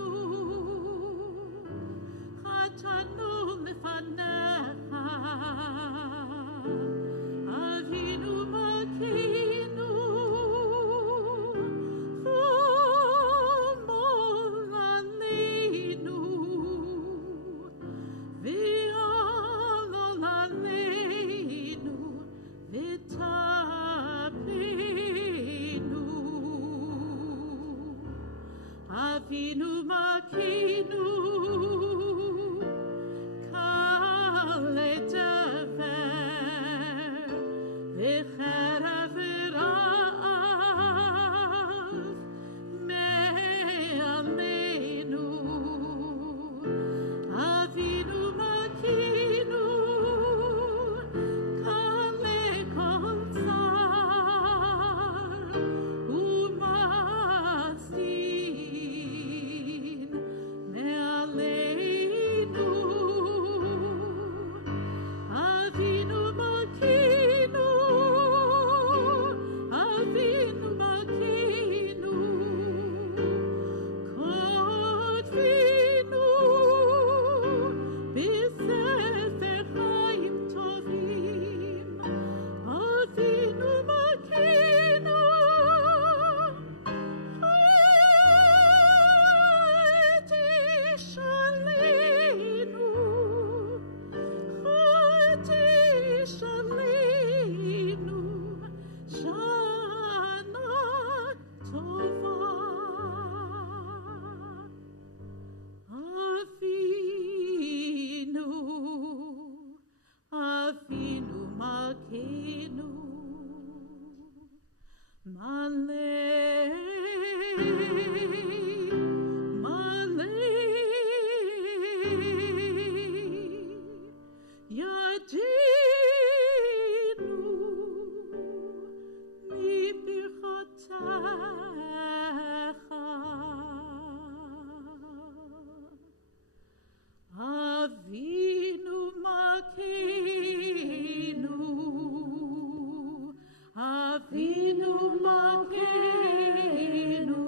Malkeinu,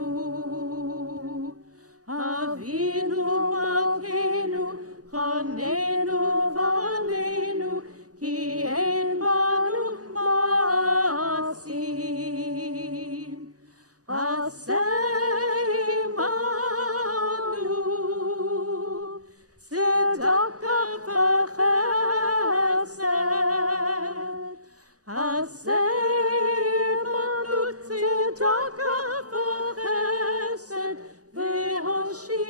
Avinu Malkeinu, Chanenu v'aleinu, ki ein banu ma'asim. Ashamnu, tzedakah v'chesed. Ashamnu, tzedakah v'chesed, v'hoshienu.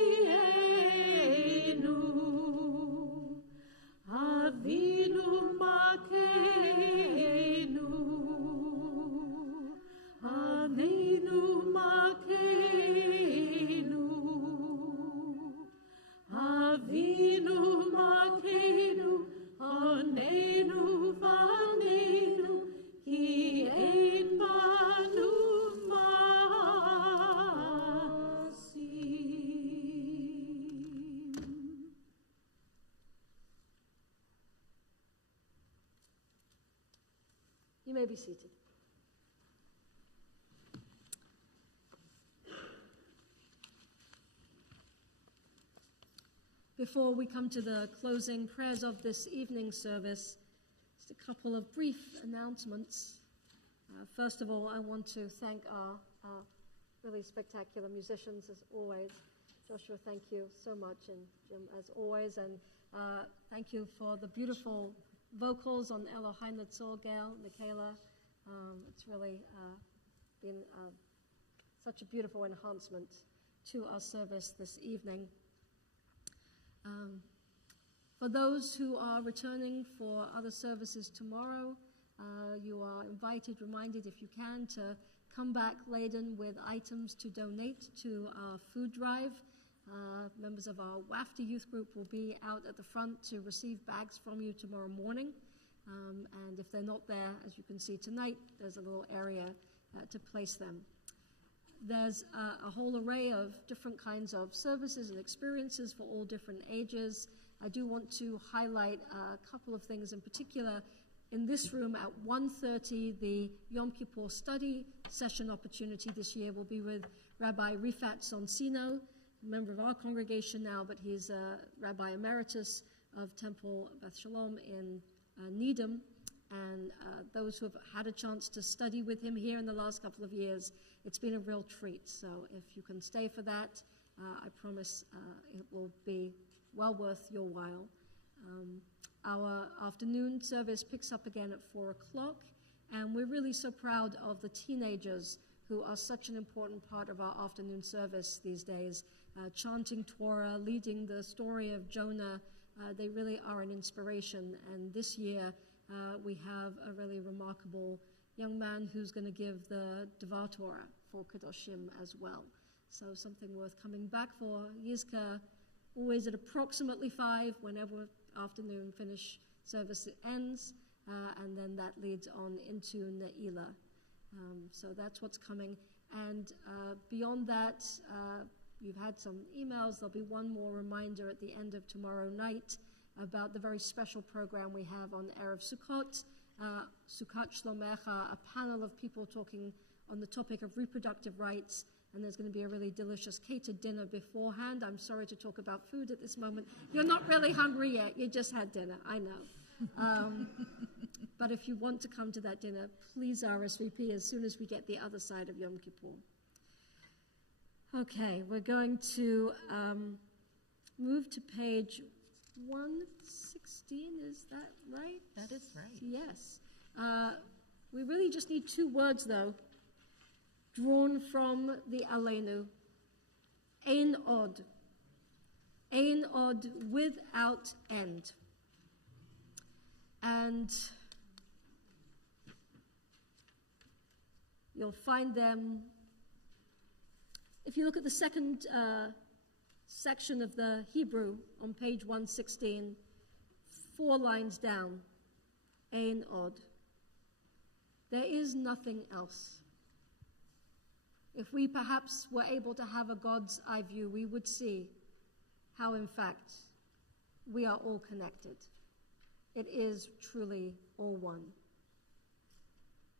Avinu Malkeinu, Avinu Malkeinu, Avinu Malkeinu, Onenu v'anenu, ki ein banu ma'asim. You may be seated. Before we come to the closing prayers of this evening service, just a couple of brief announcements. First of all, I want to thank our really spectacular musicians as always. Joshua, thank you so much, and Jim as always, and thank you for the beautiful vocals on Elohai Netzor, Gail, Michaela. It's really been such a beautiful enhancement to our service this evening. For those who are returning for other services tomorrow, you are invited, reminded if you can, to come back laden with items to donate to our food drive. Members of our WAFTA youth group will be out at the front to receive bags from you tomorrow morning. And if they're not there, as you can see tonight, there's a little area to place them. There's a whole array of different kinds of services and experiences for all different ages. I do want to highlight a couple of things in particular. In this room at 1:30, the Yom Kippur study session opportunity this year will be with Rabbi Rifat Sonsino, a member of our congregation now, but he's a Rabbi Emeritus of Temple Beth Shalom in Needham. And those who have had a chance to study with him here in the last couple of years, it's been a real treat. So if you can stay for that, I promise it will be well worth your while. Our afternoon service picks up again at 4 o'clock, and we're really so proud of the teenagers who are such an important part of our afternoon service these days, chanting Torah, leading the story of Jonah. They really are an inspiration, and this year we have a really remarkable young man who's going to give the Devar Torah for Kedoshim as well. So something worth coming back for. Yizka, always at approximately 5, whenever afternoon finish service ends, and then that leads on into Ne'ilah. So that's what's coming. And beyond that, you've had some emails. There'll be one more reminder at the end of tomorrow night about the very special program we have on Erev Sukkot, Sukkot Shlomecha, a panel of people talking on the topic of reproductive rights, and there's going to be a really delicious catered dinner beforehand. I'm sorry to talk about food at this moment. You're not really hungry yet. You just had dinner, I know. But if you want to come to that dinner, please RSVP as soon as we get the other side of Yom Kippur. Okay, we're going to move to page 116, is that right? That is right. Yes. We really just need 2 words, though, drawn from the Aleinu. Ein od. Ein od, without end. And you'll find them, if you look at the second section of the Hebrew on page 116, 4 lines down, Ein od. There is nothing else. If we perhaps were able to have a God's eye view, we would see how, in fact, we are all connected. It is truly all one.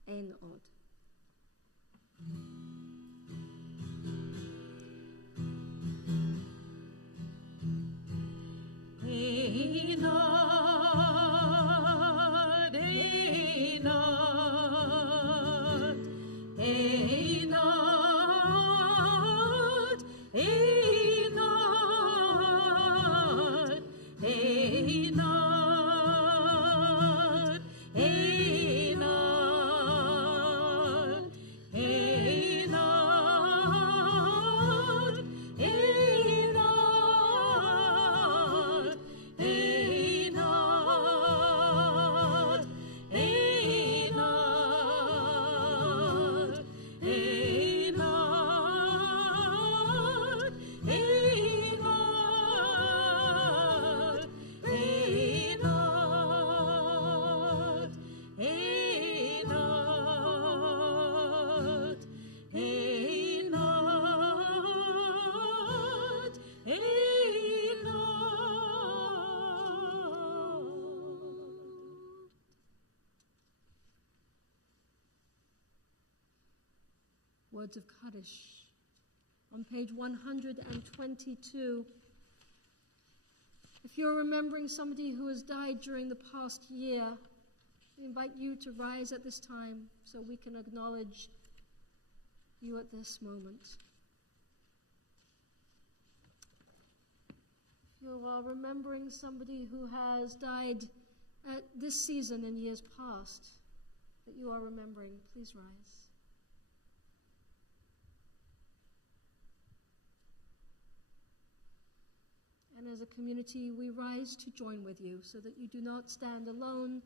Ein od. Words of Kaddish. On page 122, if you're remembering somebody who has died during the past year, I invite you to rise at this time so we can acknowledge you at this moment. If you are remembering somebody who has died at this season in years past that you are remembering, please rise. And as a community, we rise to join with you so that you do not stand alone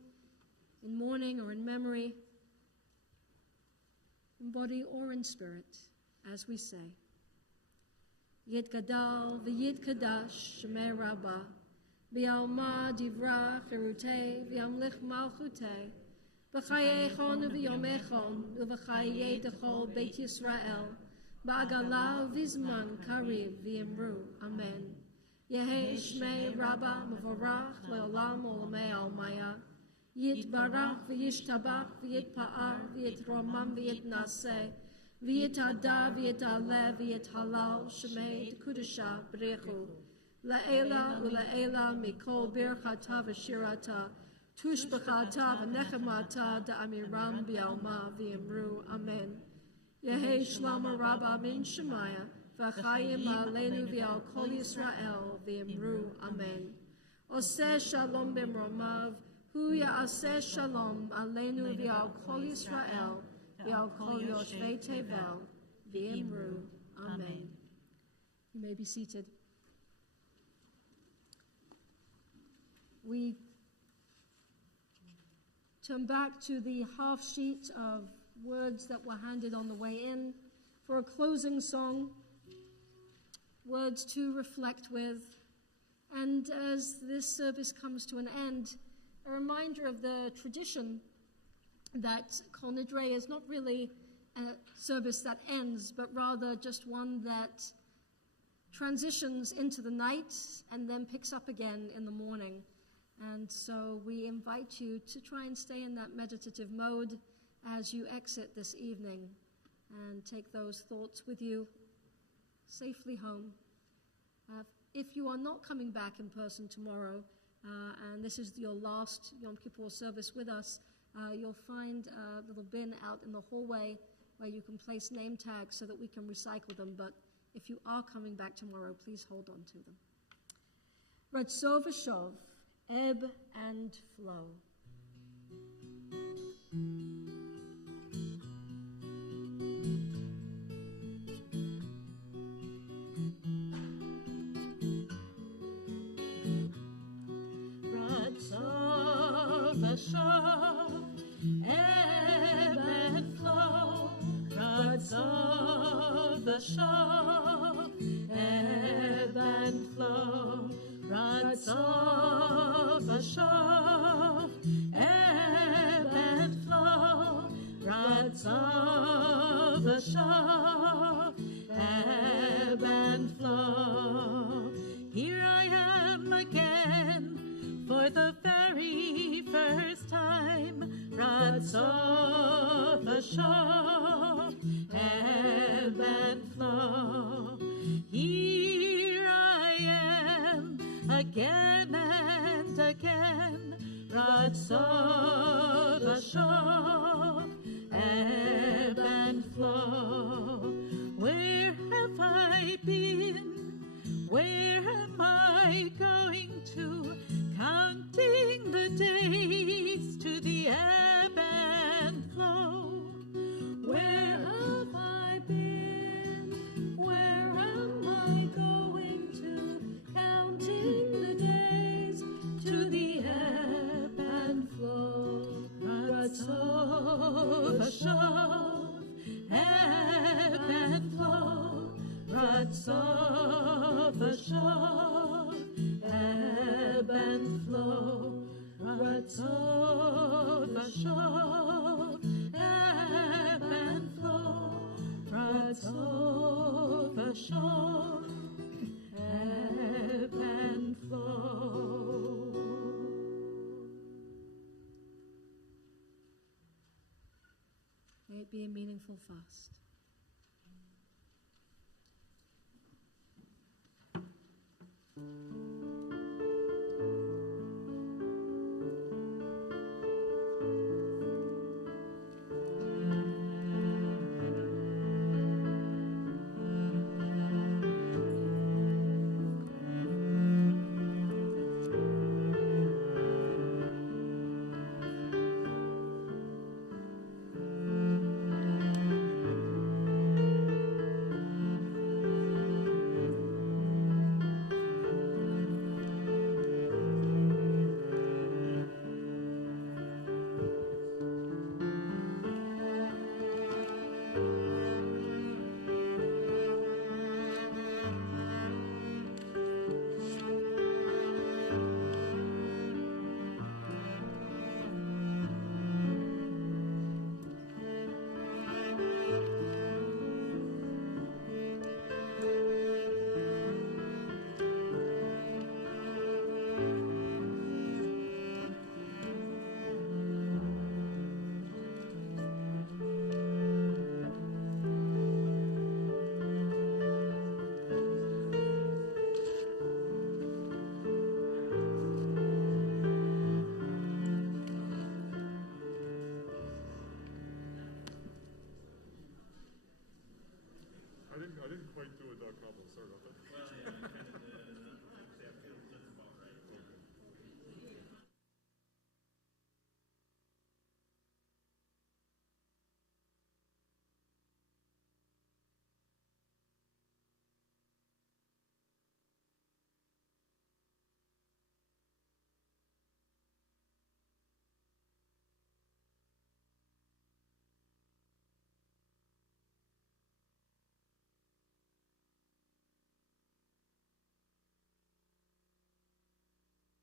in mourning or in memory, in body or in spirit, as we say, Yit Gadal v'Yit Shemei Rabbah, v'Yalma Divra Cherutei, v'Yamlich Malchutei, v'Chayechon v'Yomechon, v'Chayei Techol Beit Yisrael, ba'Agala v'Zman Kariv v'Yimru. Amen. Yehei Shmei Rabbah Mevorach Le'olam Olamei Almaya, Yitbarach v'Yishtabach v'Yitpa'ar v'Yitromam v'Yitnaseh, v'Yitada v'Yitale v'Yithalal Shmei T'Kudusha B'rechu, La'ela u'La'ela Mikol Birchata v'Shirata, Tushbachata v'Nechemata da'amiram v'Yalma v'Yimru. Amen. Yehei Shlama Rabbah min Shemaya, v'chayim aleinu v'al Kol Yisrael v'Yimru. Amen. Oseh Shalom b'mromav, hu ya'aseh Shalom aleinu v'al Kol Yisrael v'al Kol Yoshvei Tevel v'Yimru. Amen. You may be seated. We turn back to the half sheet of words that were handed on the way in for a closing song, words to reflect with. And as this service comes to an end, a reminder of the tradition that Kol Nidre is not really a service that ends, but rather just one that transitions into the night and then picks up again in the morning. And so we invite you to try and stay in that meditative mode as you exit this evening and take those thoughts with you safely home. If you are not coming back in person tomorrow, and this is your last Yom Kippur service with us, you'll find a little bin out in the hallway where you can place name tags so that we can recycle them. But if you are coming back tomorrow, please hold on to them. Ratzov v'shov, ebb and flow. Ratzov v'shov, ebb and flow. Ratzov v'shov, ebb and flow. Ratzov v'shov, ebb and flow. Ratzov v'shov, ebb and flow. Here I am again for the very first time. Ratzov v'shov, Ratzov, Ashov, ebb and flow. Where have I been? Where am I going to? Counting the days to the ebb and flow. Where have I been? Where am I going to? Counting the days to the ebb and flow. Ratzov, Ashov, ebb and flow. Ratzov, Ashov, ebb and flow. Ratzov, Ashov, ebb and flow. Ratzov, Ashov, ebb and flow. May it be a meaningful fast.